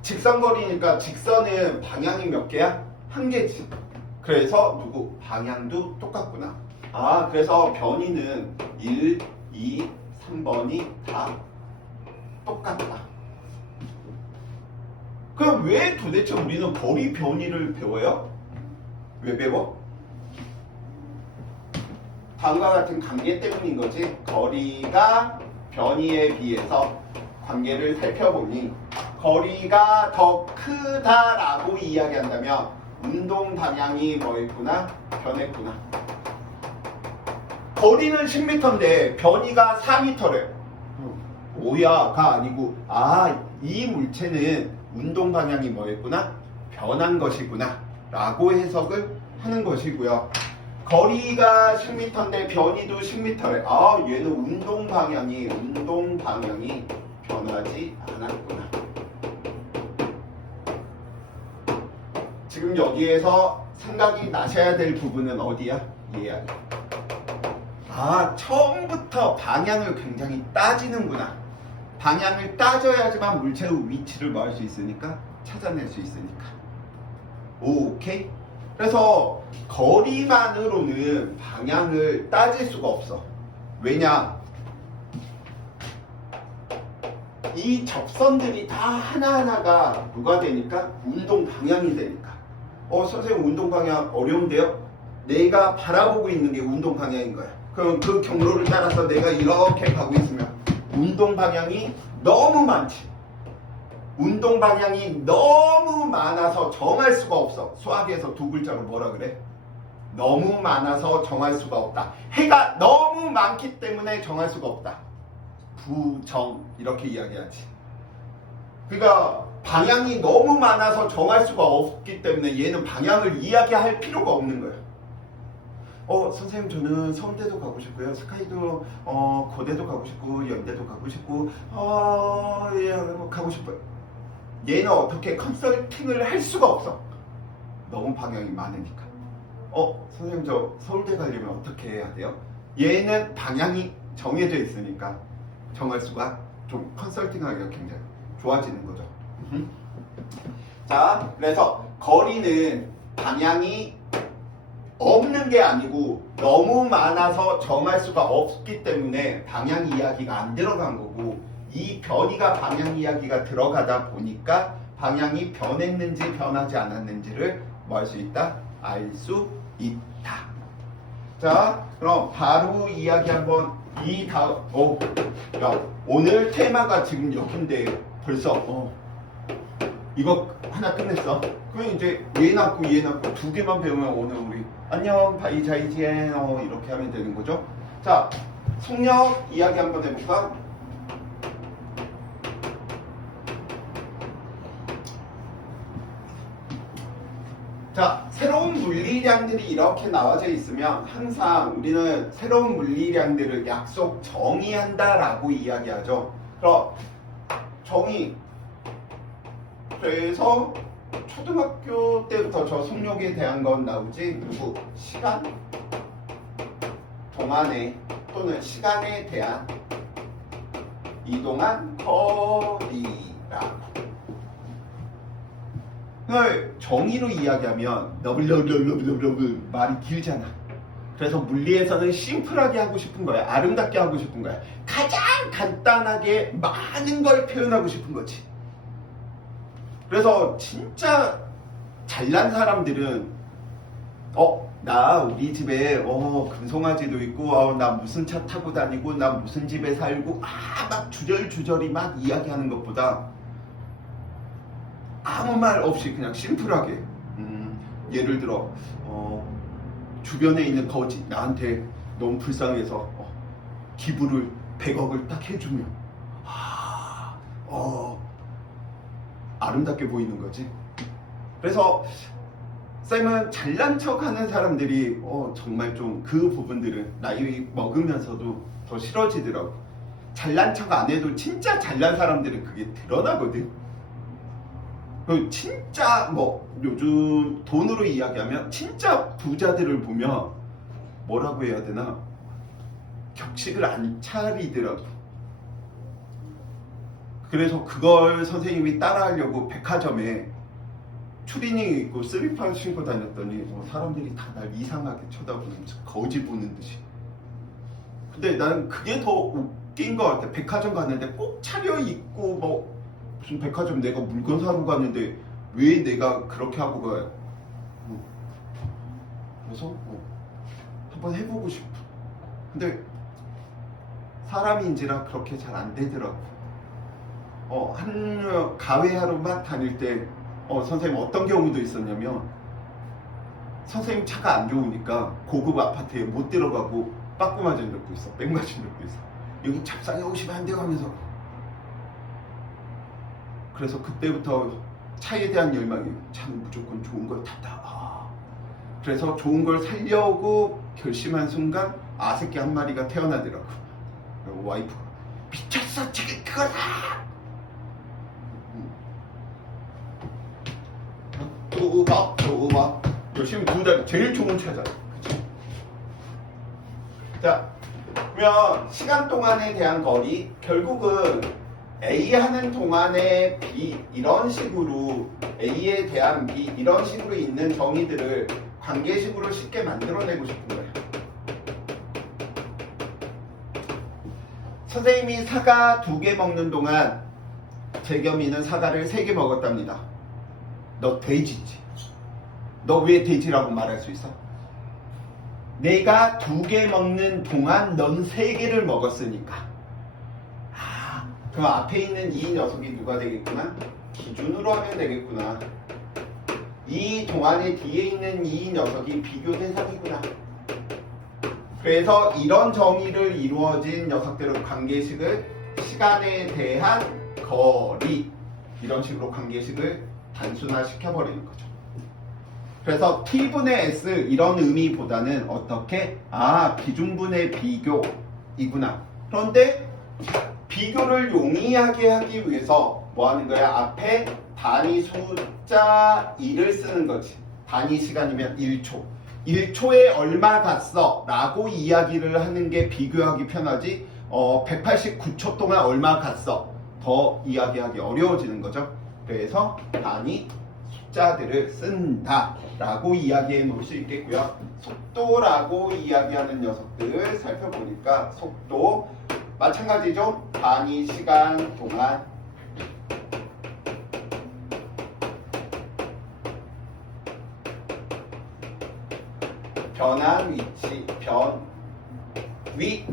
직선거리니까 직선은 방향이 몇 개야? 한 개지. 그래서 누구? 방향도 똑같구나. 아 그래서 변위는 1, 2, 3번이 다 똑같다. 그럼 왜 도대체 우리는 거리 변위를 배워요? 왜 배워? 다음과 같은 관계 때문인 거지. 거리가 변위에 비해서 관계를 살펴보니 거리가 더 크다라고 이야기한다면 운동 방향이 뭐했구나? 변했구나. 거리는 10m인데 변위가 4m래. 오야가 아니고 이 물체는 운동 방향이 뭐했구나? 변한 것이구나 라고 해석을 하는 것이고요. 거리가 10m인데 변위도 10m래. 얘는 운동 방향이 변하지 않았구나. 지금 여기에서 생각이 나셔야 될 부분은 어디야? 이해하기. 처음부터 방향을 굉장히 따지는구나. 방향을 따져야지만 물체의 위치를 뭐 할 수 있으니까? 찾아낼 수 있으니까. 오케이? 그래서 거리만으로는 방향을 따질 수가 없어. 왜냐? 이 접선들이 다 하나하나가 누가 되니까? 운동 방향이 되니까. 선생님 운동 방향 어려운데요? 내가 바라보고 있는 게 운동 방향인 거야. 그럼 그 경로를 따라서 내가 이렇게 가고 있으면 운동 방향이 너무 많지. 운동 방향이 너무 많아서 정할 수가 없어. 수학에서 두 글자로 뭐라 그래? 너무 많아서 정할 수가 없다. 해가 너무 많기 때문에 정할 수가 없다. 부정 이렇게 이야기하지. 그러니까 방향이 너무 많아서 정할 수가 없기 때문에 얘는 방향을 이야기할 필요가 없는 거야. 선생님 저는 서울대도 가고 싶고요. 스카이도 고대도 가고 싶고 연대도 가고 싶고 가고 싶어요. 얘는 어떻게 컨설팅을 할 수가 없어. 너무 방향이 많으니까. 선생님 저 서울대 가려면 어떻게 해야 돼요? 얘는 방향이 정해져 있으니까 정할 수가 좀 컨설팅하기가 굉장히 좋아지는 거죠. 자, 그래서 거리는 방향이 없는 게 아니고 너무 많아서 정할 수가 없기 때문에 방향 이야기가 안 들어간 거고, 이 변이가 방향 이야기가 들어가다 보니까 방향이 변했는지 변하지 않았는지를 뭐 할 수 있다? 알 수 있다. 자, 그럼 바로 이야기 한번 야, 오늘 테마가 지금 여긴데 벌써 이거 하나 끝냈어. 그럼 이제 얘 낳고 두 개만 배우면 오늘 우리 안녕 바이자이지엔 이렇게 하면 되는 거죠. 자, 속력 이야기 한번 해볼까? 자, 새로운 물리량들이 이렇게 나와져 있으면 항상 우리는 새로운 물리량들을 약속 정의한다라고 이야기하죠. 그럼 정의. 그래서 초등학교 때부터 저 속력에 대한 건 나오지. 그리고 시간, 동안에 또는 시간에 대한 이동한 거리라고. 정의로 이야기하면 말이 길잖아. 그래서 물리에서는 심플하게 하고 싶은 거야. 아름답게 하고 싶은 거야. 가장 간단하게 많은 걸 표현하고 싶은 거지. 그래서 진짜 잘난 사람들은 나 우리 집에 금송아지도 있고 나 무슨 차 타고 다니고 나 무슨 집에 살고 막 주절주절이 막 이야기하는 것보다 아무 말 없이 그냥 심플하게 예를 들어 주변에 있는 거지 나한테 너무 불쌍해서 기부를 100억을 딱 해주면 아름답게 보이는 거지. 그래서 쌤은 잘난 척하는 사람들이 정말 좀 그 부분들은 나이 먹으면서도 더 싫어지더라고. 잘난 척 안 해도 진짜 잘난 사람들은 그게 드러나거든. 진짜 뭐 요즘 돈으로 이야기하면 진짜 부자들을 보면 뭐라고 해야 되나 격식을 안 차리더라고. 그래서 그걸 선생님이 따라하려고 백화점에 추리닝 입고 슬리퍼 신고 다녔더니 사람들이 다 날 이상하게 쳐다보면서 거지 보는 듯이. 근데 나는 그게 더 웃긴 것 같아. 백화점 갔는데 꼭 차려입고 뭐 무슨 백화점 내가 물건 사러 갔는데 왜 내가 그렇게 하고 가요? 그래서 한번 해보고 싶어. 근데 사람인지라 그렇게 잘 안 되더라고. 한 가회 하루만 다닐 때 선생님 어떤 경우도 있었냐면 선생님 차가 안 좋으니까 고급 아파트에 못 들어가고 빠꾸 맞은 적도 있어. 뺑 맞은 적도 있어. 여기 잡상에 오시면 안 돼요 하면서. 그래서 그때부터 차에 대한 열망이 차는 무조건 좋은 걸 탔다. 그래서 좋은 걸 살려고 결심한 순간 아새끼 한 마리가 태어나더라고. 와이프가 미쳤어 저게 그거다. 뚜벅 열심히 두달 제일 좋은 차잖아. 그치? 자 그러면 시간 동안에 대한 거리 결국은 A 하는 동안의 B 이런 식으로 A에 대한 B 이런 식으로 있는 정의들을 관계식으로 쉽게 만들어내고 싶은 거예요. 선생님이 사과 2개 먹는 동안 재겸이는 사과를 3개 먹었답니다. 너 돼지지? 너 왜 돼지라고 말할 수 있어? 내가 2개 먹는 동안 넌 3개를 먹었으니까. 그럼 앞에 있는 이 녀석이 누가 되겠구나? 기준으로 하면 되겠구나. 이 동안에 뒤에 있는 이 녀석이 비교 대상이구나. 그래서 이런 정의를 이루어진 녀석들은 관계식을 시간에 대한 거리 이런 식으로 관계식을 단순화시켜버리는 거죠. 그래서 T분의 S 이런 의미보다는 어떻게? 비중분의 비교이구나. 그런데 비교를 용이하게 하기 위해서 뭐 하는 거야? 앞에 단위 숫자 2를 쓰는 거지. 단위 시간이면 1초. 1초에 얼마 갔어? 라고 이야기를 하는 게 비교하기 편하지. 189초 동안 얼마 갔어? 더 이야기하기 어려워지는 거죠. 그래서 단위 숫자들을 쓴다 라고 이야기해 놓을 수 있겠고요. 속도라고 이야기하는 녀석들을 살펴보니까 속도 마찬가지죠. 단위 시간 동안 변한 위치, 위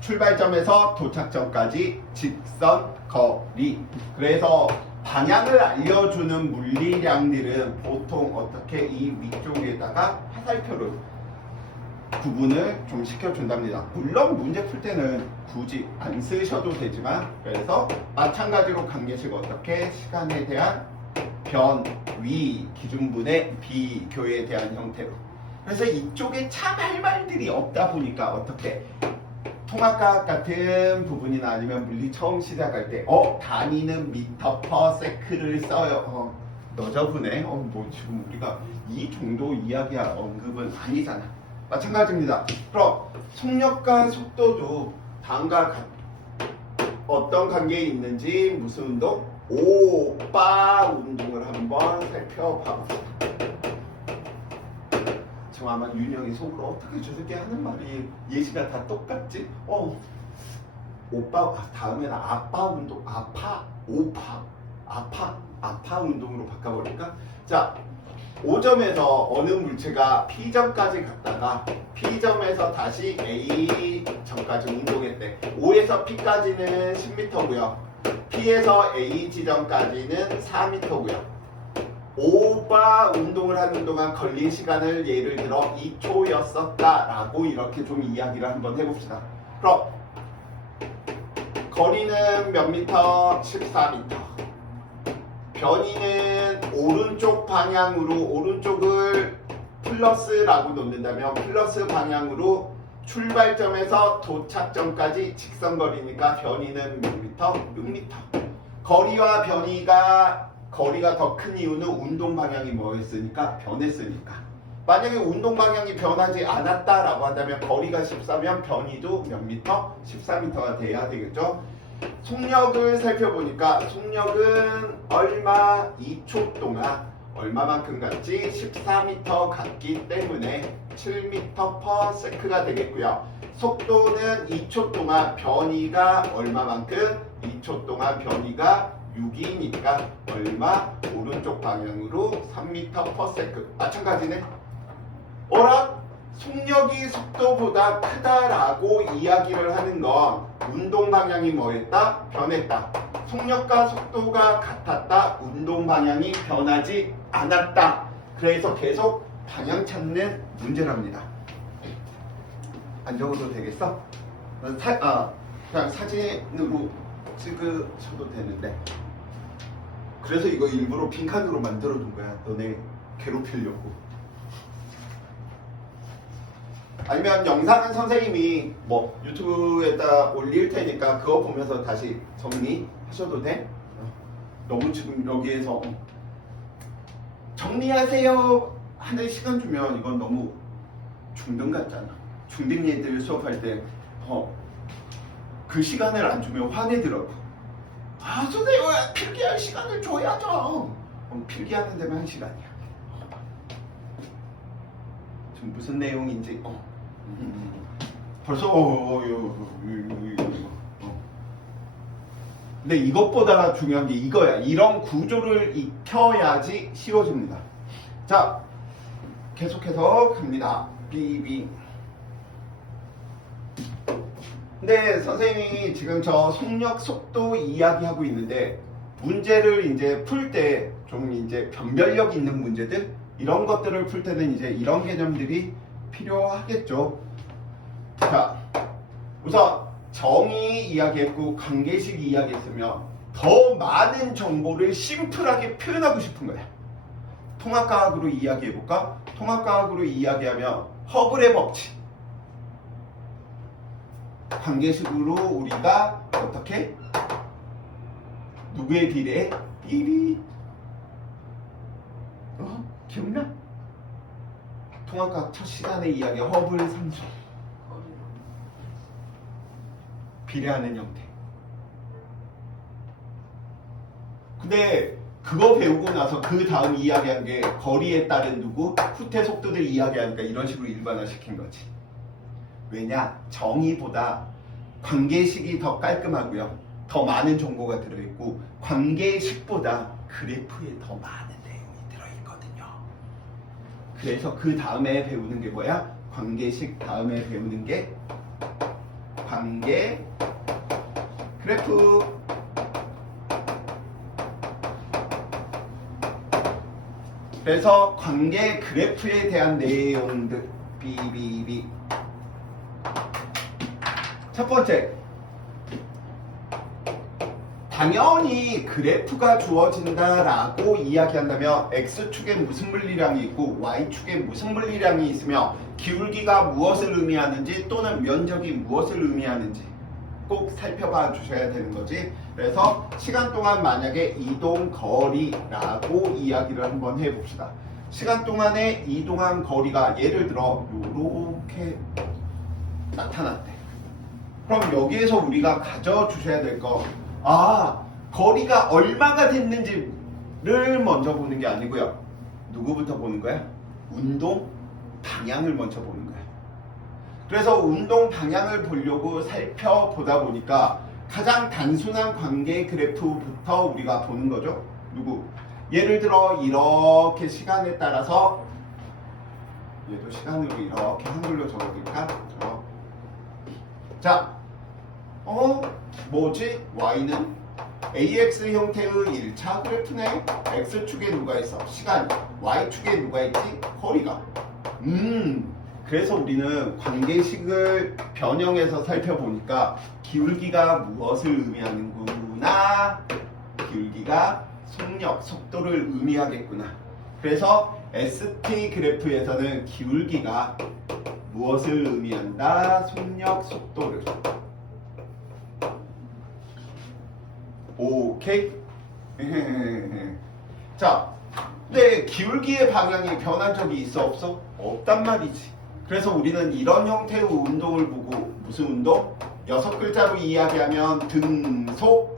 출발점에서 도착점까지 직선 거리. 그래서 방향을 알려주는 물리량들은 보통 어떻게 이 위쪽에다가 화살표를 구분을 좀 시켜준답니다. 물론 문제 풀 때는 굳이 안 쓰셔도 되지만 그래서 마찬가지로 관계식 어떻게 시간에 대한 위 기준분의 비교에 대한 형태로. 그래서 이쪽에 참 할 말들이 없다 보니까 어떻게 통합과학 같은 부분이나 아니면 물리 처음 시작할 때 단위는 미터 퍼 세크를 써요. 너저분해. 뭐 지금 우리가 이 정도 이야기야 언급은 아니잖아. 마찬가지입니다. 그럼 속력과 속도도 다음과 어떤 관계에 있는지 무슨 운동? 오빠 운동을 한번 살펴봐봅시다. 지금 아마 윤영이 속으로 어떻게 저렇게 하는 말이 예시가 다 똑같지? 오빠 다음에는 아빠 운동 아파 운동으로 바꿔버릴까? 자 O점에서 어느 물체가 P점까지 갔다가 P점에서 다시 A점까지 운동했대. O에서 P까지는 10m고요. P에서 A 지점까지는 4m고요. O가 운동을 하는 동안 걸린 시간을 예를 들어 2초였었다라고 이렇게 좀 이야기를 한번 해봅시다. 그럼 거리는 몇 미터? 14m. 변이는 오른쪽 방향으로, 오른쪽을 플러스라고 놓는다면 플러스 방향으로 출발점에서 도착점까지 직선거리니까 변이는 몇 미터? 6미터. 거리와 변이가 거리가 더 큰 이유는 운동 방향이 뭐였으니까? 변했으니까. 만약에 운동 방향이 변하지 않았다라고 한다면 거리가 14면 변이도 몇 미터? 14m가 돼야 되겠죠. 속력을 살펴보니까 속력은 얼마? 2초 동안 얼마만큼 갔지? 14m 갔기 때문에 7m/s가 되겠고요. 속도는 2초 동안 변이가 얼마만큼? 2초 동안 변이가 6이니까 얼마? 오른쪽 방향으로 3m/s. 마찬가지네. 어라? 속력이 속도보다 크다라고 이야기를 하는 건 운동 방향이 뭐했다? 변했다. 속력과 속도가 같았다. 운동 방향이 변하지 않았다. 그래서 계속 방향 찾는 문제랍니다. 안 적어도 되겠어? 그냥 사진으로 찍으셔도 되는데. 그래서 이거 일부러 빈칸으로 만들어 둔 거야. 너네 괴롭히려고. 아니면 영상은 선생님이 뭐 유튜브에다 올릴 테니까 그거 보면서 다시 정리하셔도 돼? 너무 지금 여기에서 정리하세요 하는 시간 주면 이건 너무 중등 같잖아. 중등 애들 수업할 때 그 시간을 안 주면 화내더라고. 아 선생님 필기할 시간을 줘야죠. 필기하는 데만 1시간이야. 지금 무슨 내용인지 벌써 근데 이것보다 중요한 게 이거야. 이런 구조를 익혀야지 쉬워집니다. 자, 계속해서 갑니다. 비비. 근데 선생님이 지금 저 속력, 속도 이야기하고 있는데 문제를 이제 풀 때 좀 이제 변별력 있는 문제들 이런 것들을 풀 때는 이제 이런 개념들이 필요하겠죠. 자, 우선 정의 이야기했고 관계식 이야기했으면 더 많은 정보를 심플하게 표현하고 싶은 거야. 통합과학으로 이야기해볼까? 통합과학으로 이야기하면 허블의 법칙. 관계식으로 우리가 어떻게? 누구의 비례? 비리. 기억나? 통합과학 첫 시간에 이야기한 허블 상수. 비례하는 형태. 근데 그거 배우고 나서 그 다음 이야기한 게 거리에 따른 누구? 후퇴 속도들 이야기하니까 이런 식으로 일반화시킨 거지. 왜냐? 정의보다 관계식이 더 깔끔하고요. 더 많은 정보가 들어있고 관계식보다 그래프에 더 많은 내용이 들어있거든요. 그래서 그 다음에 배우는 게 뭐야? 관계식 다음에 배우는 게 관계 그래프. 그래서 관계 그래프에 대한 내용들 비비비. 첫 번째, 당연히 그래프가 주어진다라고 이야기한다면 X축에 무슨 물리량이 있고 Y축에 무슨 물리량이 있으며 기울기가 무엇을 의미하는지 또는 면적이 무엇을 의미하는지 꼭 살펴봐 주셔야 되는 거지. 그래서 시간 동안 만약에 이동 거리라고 이야기를 한번 해봅시다. 시간 동안에 이동한 거리가 예를 들어 이렇게 나타났대. 그럼 여기에서 우리가 가져주셔야 될 거, 거리가 얼마가 됐는지를 먼저 보는 게 아니고요. 누구부터 보는 거야? 운동 방향을 먼저 보는 거야. 그래서 운동 방향을 보려고 살펴보다 보니까 가장 단순한 관계 그래프부터 우리가 보는 거죠. 누구? 예를 들어 이렇게 시간에 따라서 얘도 시간으로 이렇게 한글로 적어둘까? 자, 뭐지? y는 ax 형태의 1차 그래프네. x축에 누가 있어? 시간. y축에 누가 있지? 거리가. 그래서 우리는 관계식을 변형해서 살펴보니까 기울기가 무엇을 의미하는구나. 기울기가 속력, 속도를 의미하겠구나. 그래서 ST 그래프에서는 기울기가 무엇을 의미한다? 속력, 속도를. 오케이? 자, 근데 기울기의 방향이 변한 적이 있어 없어? 없단 말이지. 그래서 우리는 이런 형태의 운동을 보고 무슨 운동? 6글자로 이야기하면 등속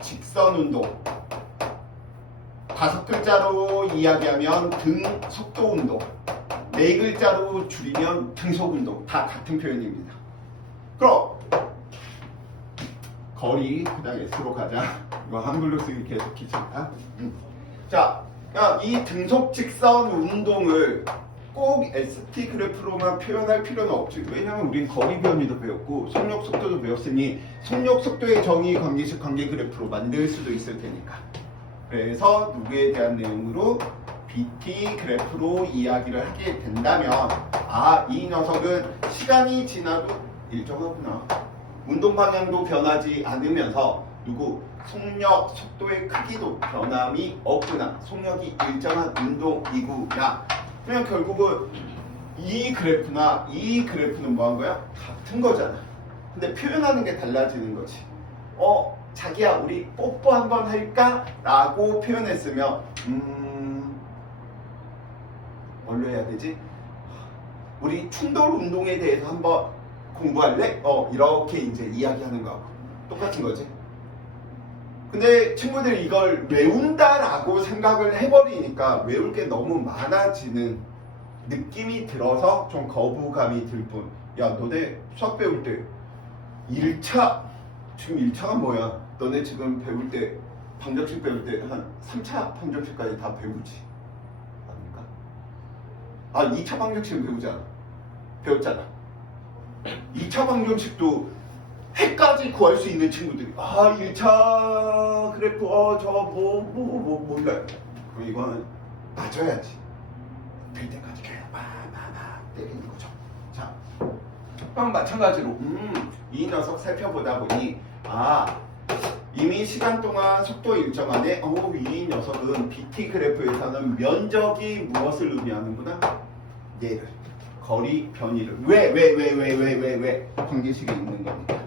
직선 운동. 5글자로 이야기하면 등 속도 운동. 4글자로 줄이면 등속 운동. 다 같은 표현입니다. 그럼 거리 그다음 S로 가자. 이거 한글로 쓰기 계속 귀찮다. 자, 이 등속 직선 운동을 꼭 ST 그래프로만 표현할 필요는 없지. 왜냐면 우린 거리 변이도 배웠고 속력 속도도 배웠으니 속력 속도의 정의 관계식 관계 그래프로 만들 수도 있을 테니까. 그래서 누구에 대한 내용으로 BT 그래프로 이야기를 하게 된다면 이 녀석은 시간이 지나도 일정하구나. 운동 방향도 변하지 않으면서 속력, 속도의 크기도 변함이 없구나. 속력이 일정한 운동이구나. 그러면 결국은 이 그래프나 이 그래프는 뭐 한 거야? 같은 거잖아. 근데 표현하는 게 달라지는 거지. 자기야 우리 뽀뽀 한번 할까? 라고 표현했으면 뭘로 해야 되지? 우리 충돌 운동에 대해서 한번 공부할래? 이렇게 이제 이야기하는 거하고 똑같은 거지. 근데 친구들이 이걸 외운다라고 생각을 해버리니까 외울 게 너무 많아지는 느낌이 들어서 좀 거부감이 들 뿐. 야, 너네 수학 배울 때 1차, 지금 1차가 뭐야? 너네 지금 배울 때, 방정식 배울 때 한 3차 방정식까지 다 배우지? 아닙니까? 2차 방정식은 배웠잖아. 2차 방정식도 해까지 구할 수 있는 친구들이 1차 그래프 몰라요. 그럼 이거는 맞아야지. 될 때까지 계속 때리는 거죠. 자, 그럼 마찬가지로 이 녀석 살펴보다 보니 이미 시간 동안 속도 일정하네. 이 녀석은 BT 그래프에서는 면적이 무엇을 의미하는구나? 얘를 거리 변이를 왜 관계식이 있는 거니까.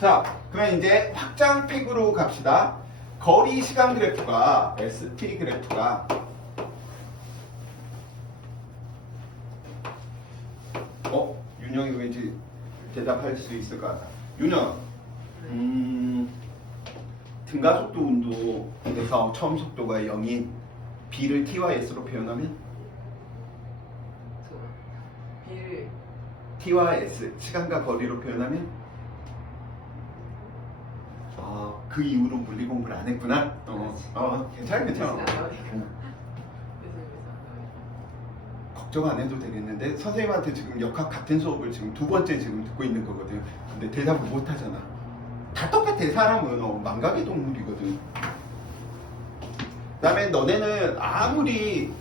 자, 그러면 이제 확장팩으로 갑시다. 거리 시간 그래프가 ST 그래프가 윤영이 왠지 대답할 수 있을 것 같아. 윤영, 등가속도 운동에서 처음 속도가 0인 B를 T와 S로 표현하면 B를 T와 S, 시간과 거리로 표현하면 그 이후로 물리 공부를 안 했구나. 괜찮아. 걱정 안 해도 되겠는데 선생님한테 지금 역학 같은 수업을 지금 2번째 지금 듣고 있는 거거든. 근데 대답을 못 하잖아. 다 똑같아. 사람은 망각의 동물이거든. 그다음에 너네는 아무리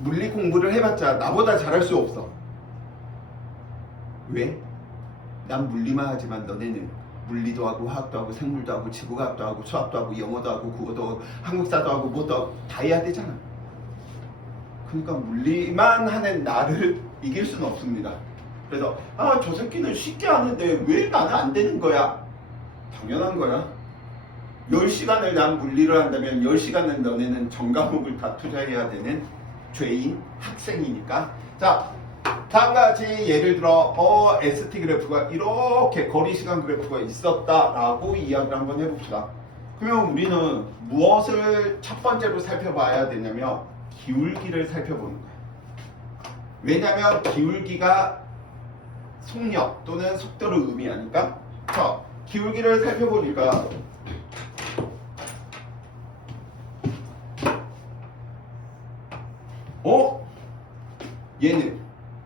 물리 공부를 해봤자 나보다 잘할 수 없어. 왜? 난 물리만 하지만 너네는 물리도 하고 화학도 하고 생물도 하고 지구과학도 하고 수학도 하고 영어도 하고 국어도 하고 한국사도 하고 뭐도 하고 다 해야 되잖아. 그러니까 물리만 하는 나를 이길 수는 없습니다. 그래서 저 새끼는 쉽게 하는데 왜 나는 안 되는 거야? 당연한 거야. 10시간을 난 물리를 한다면 10시간은 너네는 전과목을 다 투자해야 되는 죄인 학생이니까. 자, 다음과 같이 예를 들어 ST 그래프가 이렇게 거리 시간 그래프가 있었다라고 이야기를 한번 해봅시다. 그러면 우리는 무엇을 첫 번째로 살펴봐야 되냐면 기울기를 살펴보는 거예요. 왜냐하면 기울기가 속력 또는 속도를 의미하니까. 자, 기울기를 살펴보니까 얘는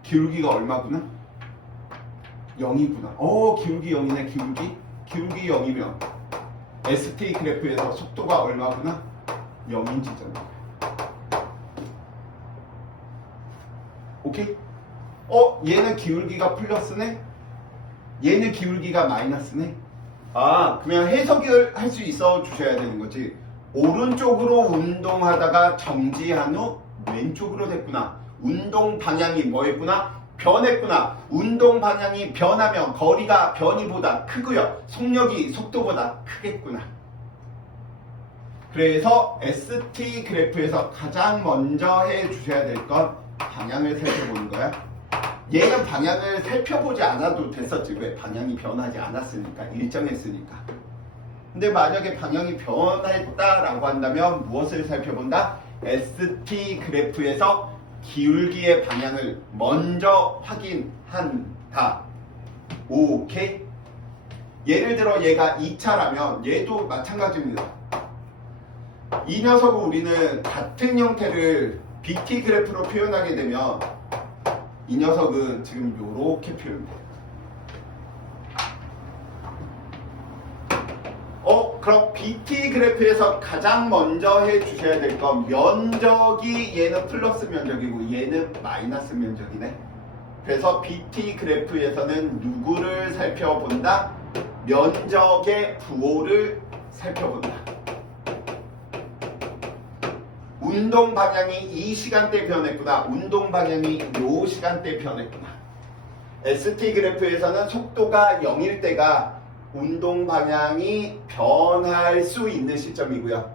기울기가 얼마구나? 0이구나. 기울기 0이네. 기울기 0이면 ST 그래프에서 속도가 얼마구나? 0인지잖아. 오케이? 얘는 기울기가 플러스네? 얘는 기울기가 마이너스네? 그러면 해석을 할 수 있어 주셔야 되는 거지. 오른쪽으로 운동하다가 정지한 후 왼쪽으로 됐구나. 운동 방향이 뭐였구나? 변했구나. 운동 방향이 변하면 거리가 변이보다 크고요. 속력이 속도보다 크겠구나. 그래서 ST 그래프에서 가장 먼저 해 주셔야 될 건 방향을 살펴보는 거야. 얘는 방향을 살펴보지 않아도 됐었지. 왜? 방향이 변하지 않았으니까. 일정했으니까. 근데 만약에 방향이 변했다라고 한다면 무엇을 살펴본다? ST 그래프에서 기울기의 방향을 먼저 확인한다. 오케이? 예를 들어 얘가 2차라면 얘도 마찬가지입니다. 이 녀석을 우리는 같은 형태를 BT 그래프로 표현하게 되면 이 녀석은 지금 이렇게 표현돼요. 그럼 BT 그래프에서 가장 먼저 해주셔야 될 건 면적이 얘는 플러스 면적이고 얘는 마이너스 면적이네. 그래서 BT 그래프에서는 누구를 살펴본다? 면적의 부호를 살펴본다. 운동 방향이 이 시간대 변했구나. 운동 방향이 요 시간대 변했구나. ST 그래프에서는 속도가 0일 때가 운동 방향이 변할 수 있는 시점이고요.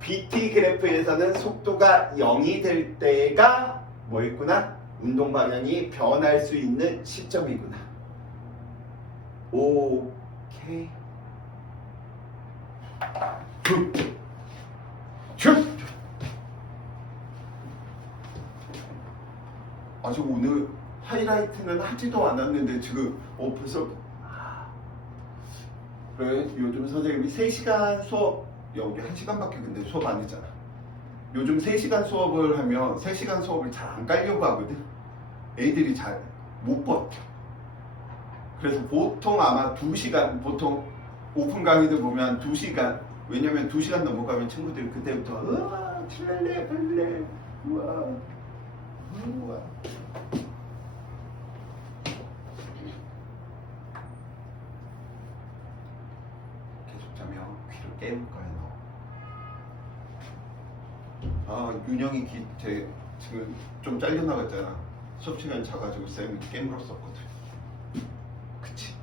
BT 그래프에서는 속도가 0이 될 때가 뭐였구나? 운동 방향이 변할 수 있는 시점이구나. 오케이. 아직 오늘 하이라이트는 하지도 않았는데 지금 벌써 그래. 요즘 선생님이 3시간 수업, 여기 1시간밖에 근데 수업 안 했잖아. 요즘 3시간 수업을 하면 3시간 수업을 잘 안 가려고 하거든. 애들이 잘 못 버텨. 그래서 보통 아마 2시간, 보통 오픈 강의들 보면 2시간, 왜냐면 2시간 넘어가면 친구들이 그때부터 우와 칠래 벌레 우와 귀를 깨울 거야 너. 윤영이 지금 좀 잘려나갔잖아. 수업 시간 자가지고 쌤이 깨물었었거든. 그치?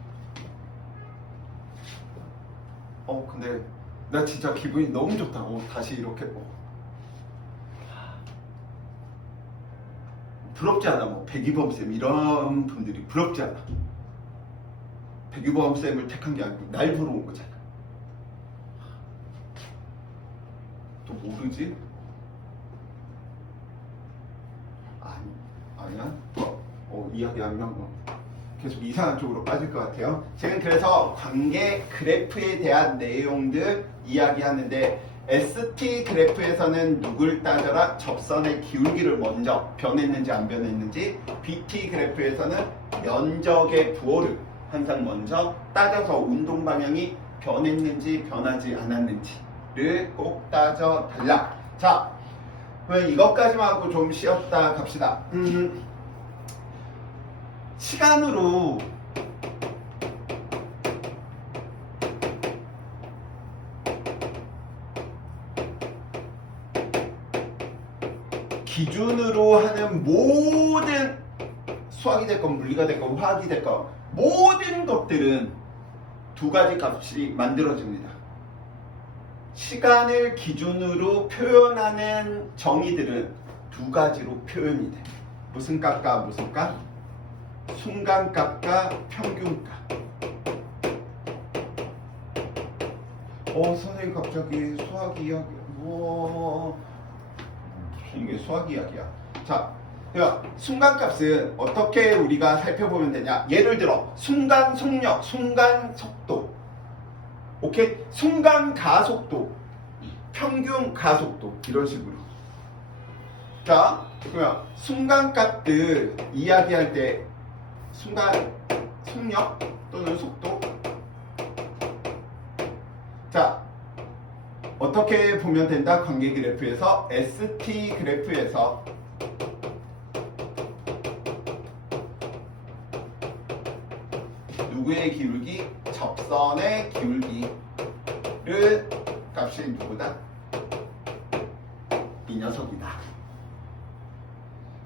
근데 나 진짜 기분이 너무 좋다. 다시 이렇게 부럽지 않아? 뭐 백이범 쌤 이런 분들이 부럽지 않아? 백이범 쌤을 택한 게 아니고 날 보러 온 거잖아. 또 모르지? 아니야? 이야기하면 계속 이상한 쪽으로 빠질 것 같아요. 지금 그래서 관계 그래프에 대한 내용들 이야기하는데 ST 그래프에서는 누굴 따져라? 접선의 기울기를 먼저 변했는지 안 변했는지. BT 그래프에서는 면적의 부호를 항상 먼저 따져서 운동 방향이 변했는지 변하지 않았는지를 꼭 따져달라. 자, 그러면 이것까지만 하고 좀 쉬었다 갑시다. 시간으로 기준으로 하는 모든 수학이 됐건 물리가 됐건 화학이 됐건 모든 것들은 두 가지 값이 만들어집니다. 시간을 기준으로 표현하는 정의들은 두 가지로 표현이 돼. 무슨 값과 무슨 값? 순간값과 평균값. 선생님 갑자기 수학 이야기. 이게 수학 이야기야. 자, 그러니까 순간값은 어떻게 우리가 살펴보면 되냐? 예를 들어 순간 속력, 순간 속도, 오케이? 순간 가속도, 평균 가속도 이런 식으로. 자, 그러면 순간값들 이야기할 때 순간 속력 또는 속도. 자, 어떻게 보면 된다? 관계 그래프에서 ST 그래프에서 누구의 기울기? 접선의 기울기를 값이 누구다? 이 녀석이다.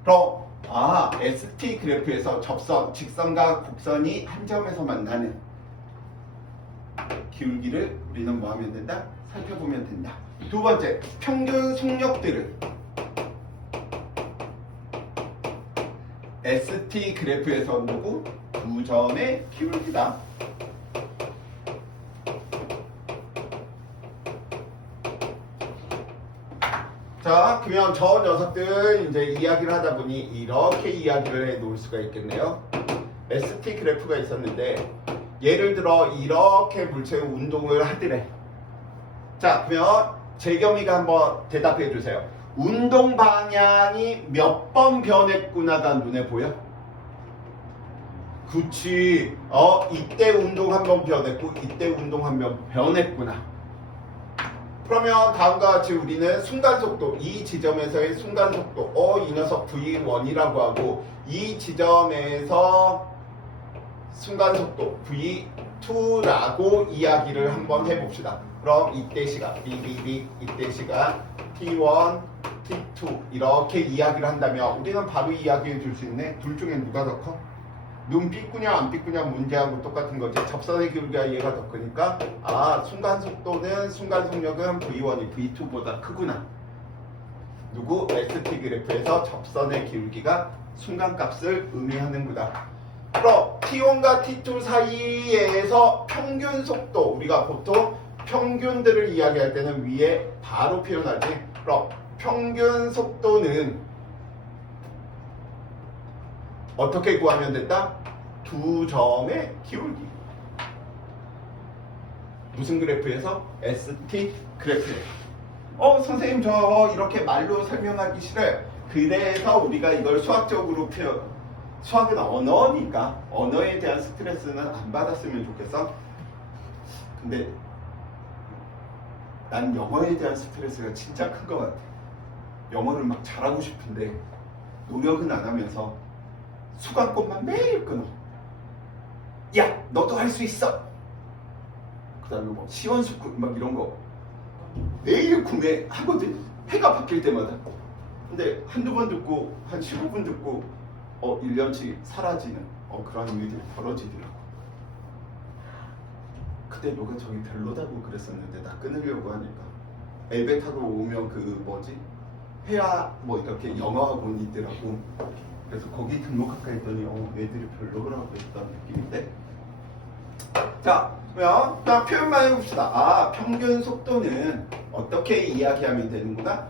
그럼 ST 그래프에서 접선, 직선과 곡선이 한 점에서 만나는 기울기를 우리는 뭐 하면 된다? 살펴보면 된다. 두 번째, 평균 속력들은 ST 그래프에서 누구? 두 점의 기울기다. 자, 그러면 저 녀석들 이제 이야기를 하다 보니 이렇게 이야기를 해 놓을 수가 있겠네요. ST 그래프가 있었는데 예를 들어 이렇게 물체의 운동을 하더래. 자, 그러면 재겸이가 한번 대답해 주세요. 운동 방향이 몇 번 변했구나가 눈에 보여? 그치. 이때 운동 한 번 변했고 이때 운동 한 번 변했구나. 그러면 다음과 같이 우리는 순간속도, 이 지점에서의 순간속도, 이 녀석 V1이라고 하고 이 지점에서 순간속도 V2라고 이야기를 한번 해봅시다. 그럼 이때 시각 BBB, 이때 시각 T1, T2 이렇게 이야기를 한다면 우리는 바로 이야기해 줄 수 있네. 둘 중에 누가 더 커? 눈 삐꾸냐 안 삐꾸냐 문제하고 똑같은 거지. 접선의 기울기가 얘가 더 크니까 순간 속도는 순간 속력은 V1이 V2보다 크구나. 누구? ST 그래프에서 접선의 기울기가 순간값을 의미하는구나. 그럼 T1과 T2 사이에서 평균 속도, 우리가 보통 평균들을 이야기할 때는 위에 바로 표현하지. 그럼 평균 속도는 어떻게 구하면 된다? 두 점의 기울기. 무슨 그래프에서? ST 그래프에. 선생님 저 이렇게 말로 설명하기 싫어요. 그래서 우리가 이걸 수학적으로 수학은 언어니까 언어에 대한 스트레스는 안 받았으면 좋겠어. 근데 난 영어에 대한 스트레스가 진짜 큰 것 같아. 영어를 막 잘하고 싶은데 노력은 안 하면서 수강권만 매일 끊어. 야, 너도 할 수 있어. 그 다음에 뭐 시원스쿨 막 이런 거 매일 구매하거든. 해가 바뀔 때마다. 근데 한두 번 듣고 한 15분 듣고 1년치 사라지는 그런 일들이 벌어지더라고. 그때 너가 저기 별로다고 그랬었는데 나 끊으려고 하니까 엘베 타고 오면 그 뭐지? 회화 뭐 이렇게 영어학원이 있더라고. 그래서 거기 등록할까 했더니 애들이 별로라고 했던 느낌인데. 자, 그러면 딱 표현만 해봅시다. 평균 속도는 어떻게 이야기하면 되는구나.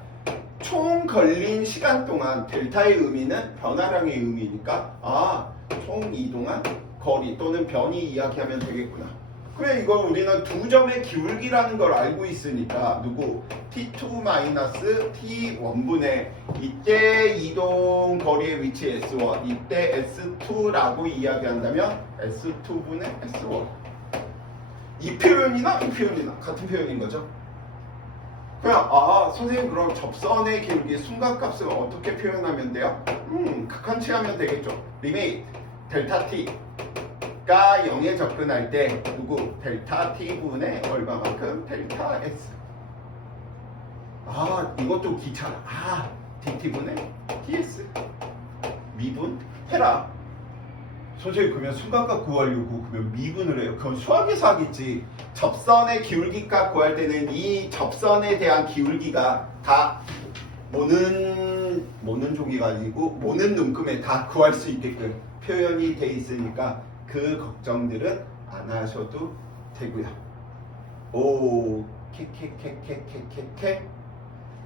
총 걸린 시간 동안 델타의 의미는 변화량의 의미니까 총 이동한 거리 또는 변이 이야기하면 되겠구나. 그래, 이걸 우리는 두 점의 기울기라는 걸 알고 있으니까 누구? T2-T1분의 이때 이동 거리의 위치 S1, 이때 S2라고 이야기한다면 S2분의 S1. 이 표현이나 이 표현이나 같은 표현인 거죠. 그냥 선생님 그럼 접선의 기울기 순간값을 어떻게 표현하면 돼요? 극한치하면 되겠죠. 리미트 델타 T 가 0에 접근할 때 누구? 델타 T분의 얼마만큼? 델타 S. 이것도 귀찮아. DT분의 DS. 미분 해라. 선생님 그러면 순간값 구하려고 그러면 미분을 해요. 그건 수학에서 하겠지. 접선의 기울기값 구할 때는 이 접선에 대한 기울기가 다 모는 종이가 아니고 모는 눈금에 다 구할 수 있게끔 표현이 돼 있으니까 그 걱정들은 안 하셔도 되고요. 케케케케케케케.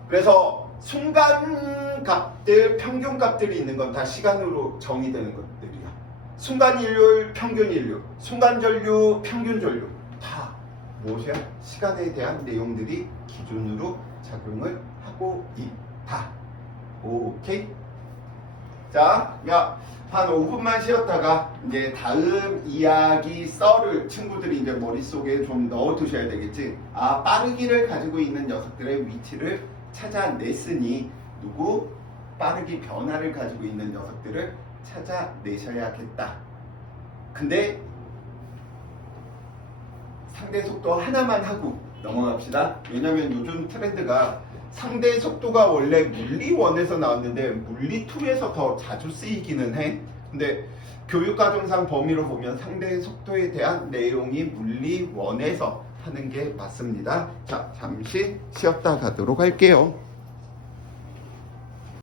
그래서 순간값들, 평균값들이 있는 건 다 시간으로 정의되는 것들이야. 순간인류, 평균인류, 순간전류, 평균전류 다 무엇이야? 시간에 대한 내용들이 기준으로 작용을 하고 있다. 오케이? 자, 한 5분만 쉬었다가 이제 다음 이야기 썰을 친구들이 이제 머릿속에 좀 넣어두셔야 되겠지. 빠르기를 가지고 있는 녀석들의 위치를 찾아냈으니 누구? 빠르기 변화를 가지고 있는 녀석들을 찾아내셔야겠다. 근데 상대 속도 하나만 하고 넘어갑시다. 왜냐면 요즘 트렌드가 상대 속도가 원래 물리1에서 나왔는데 물리2에서 더 자주 쓰이기는 해. 근데 교육과정상 범위로 보면 상대 속도에 대한 내용이 물리1에서 하는 게 맞습니다. 자, 잠시 쉬었다 가도록 할게요.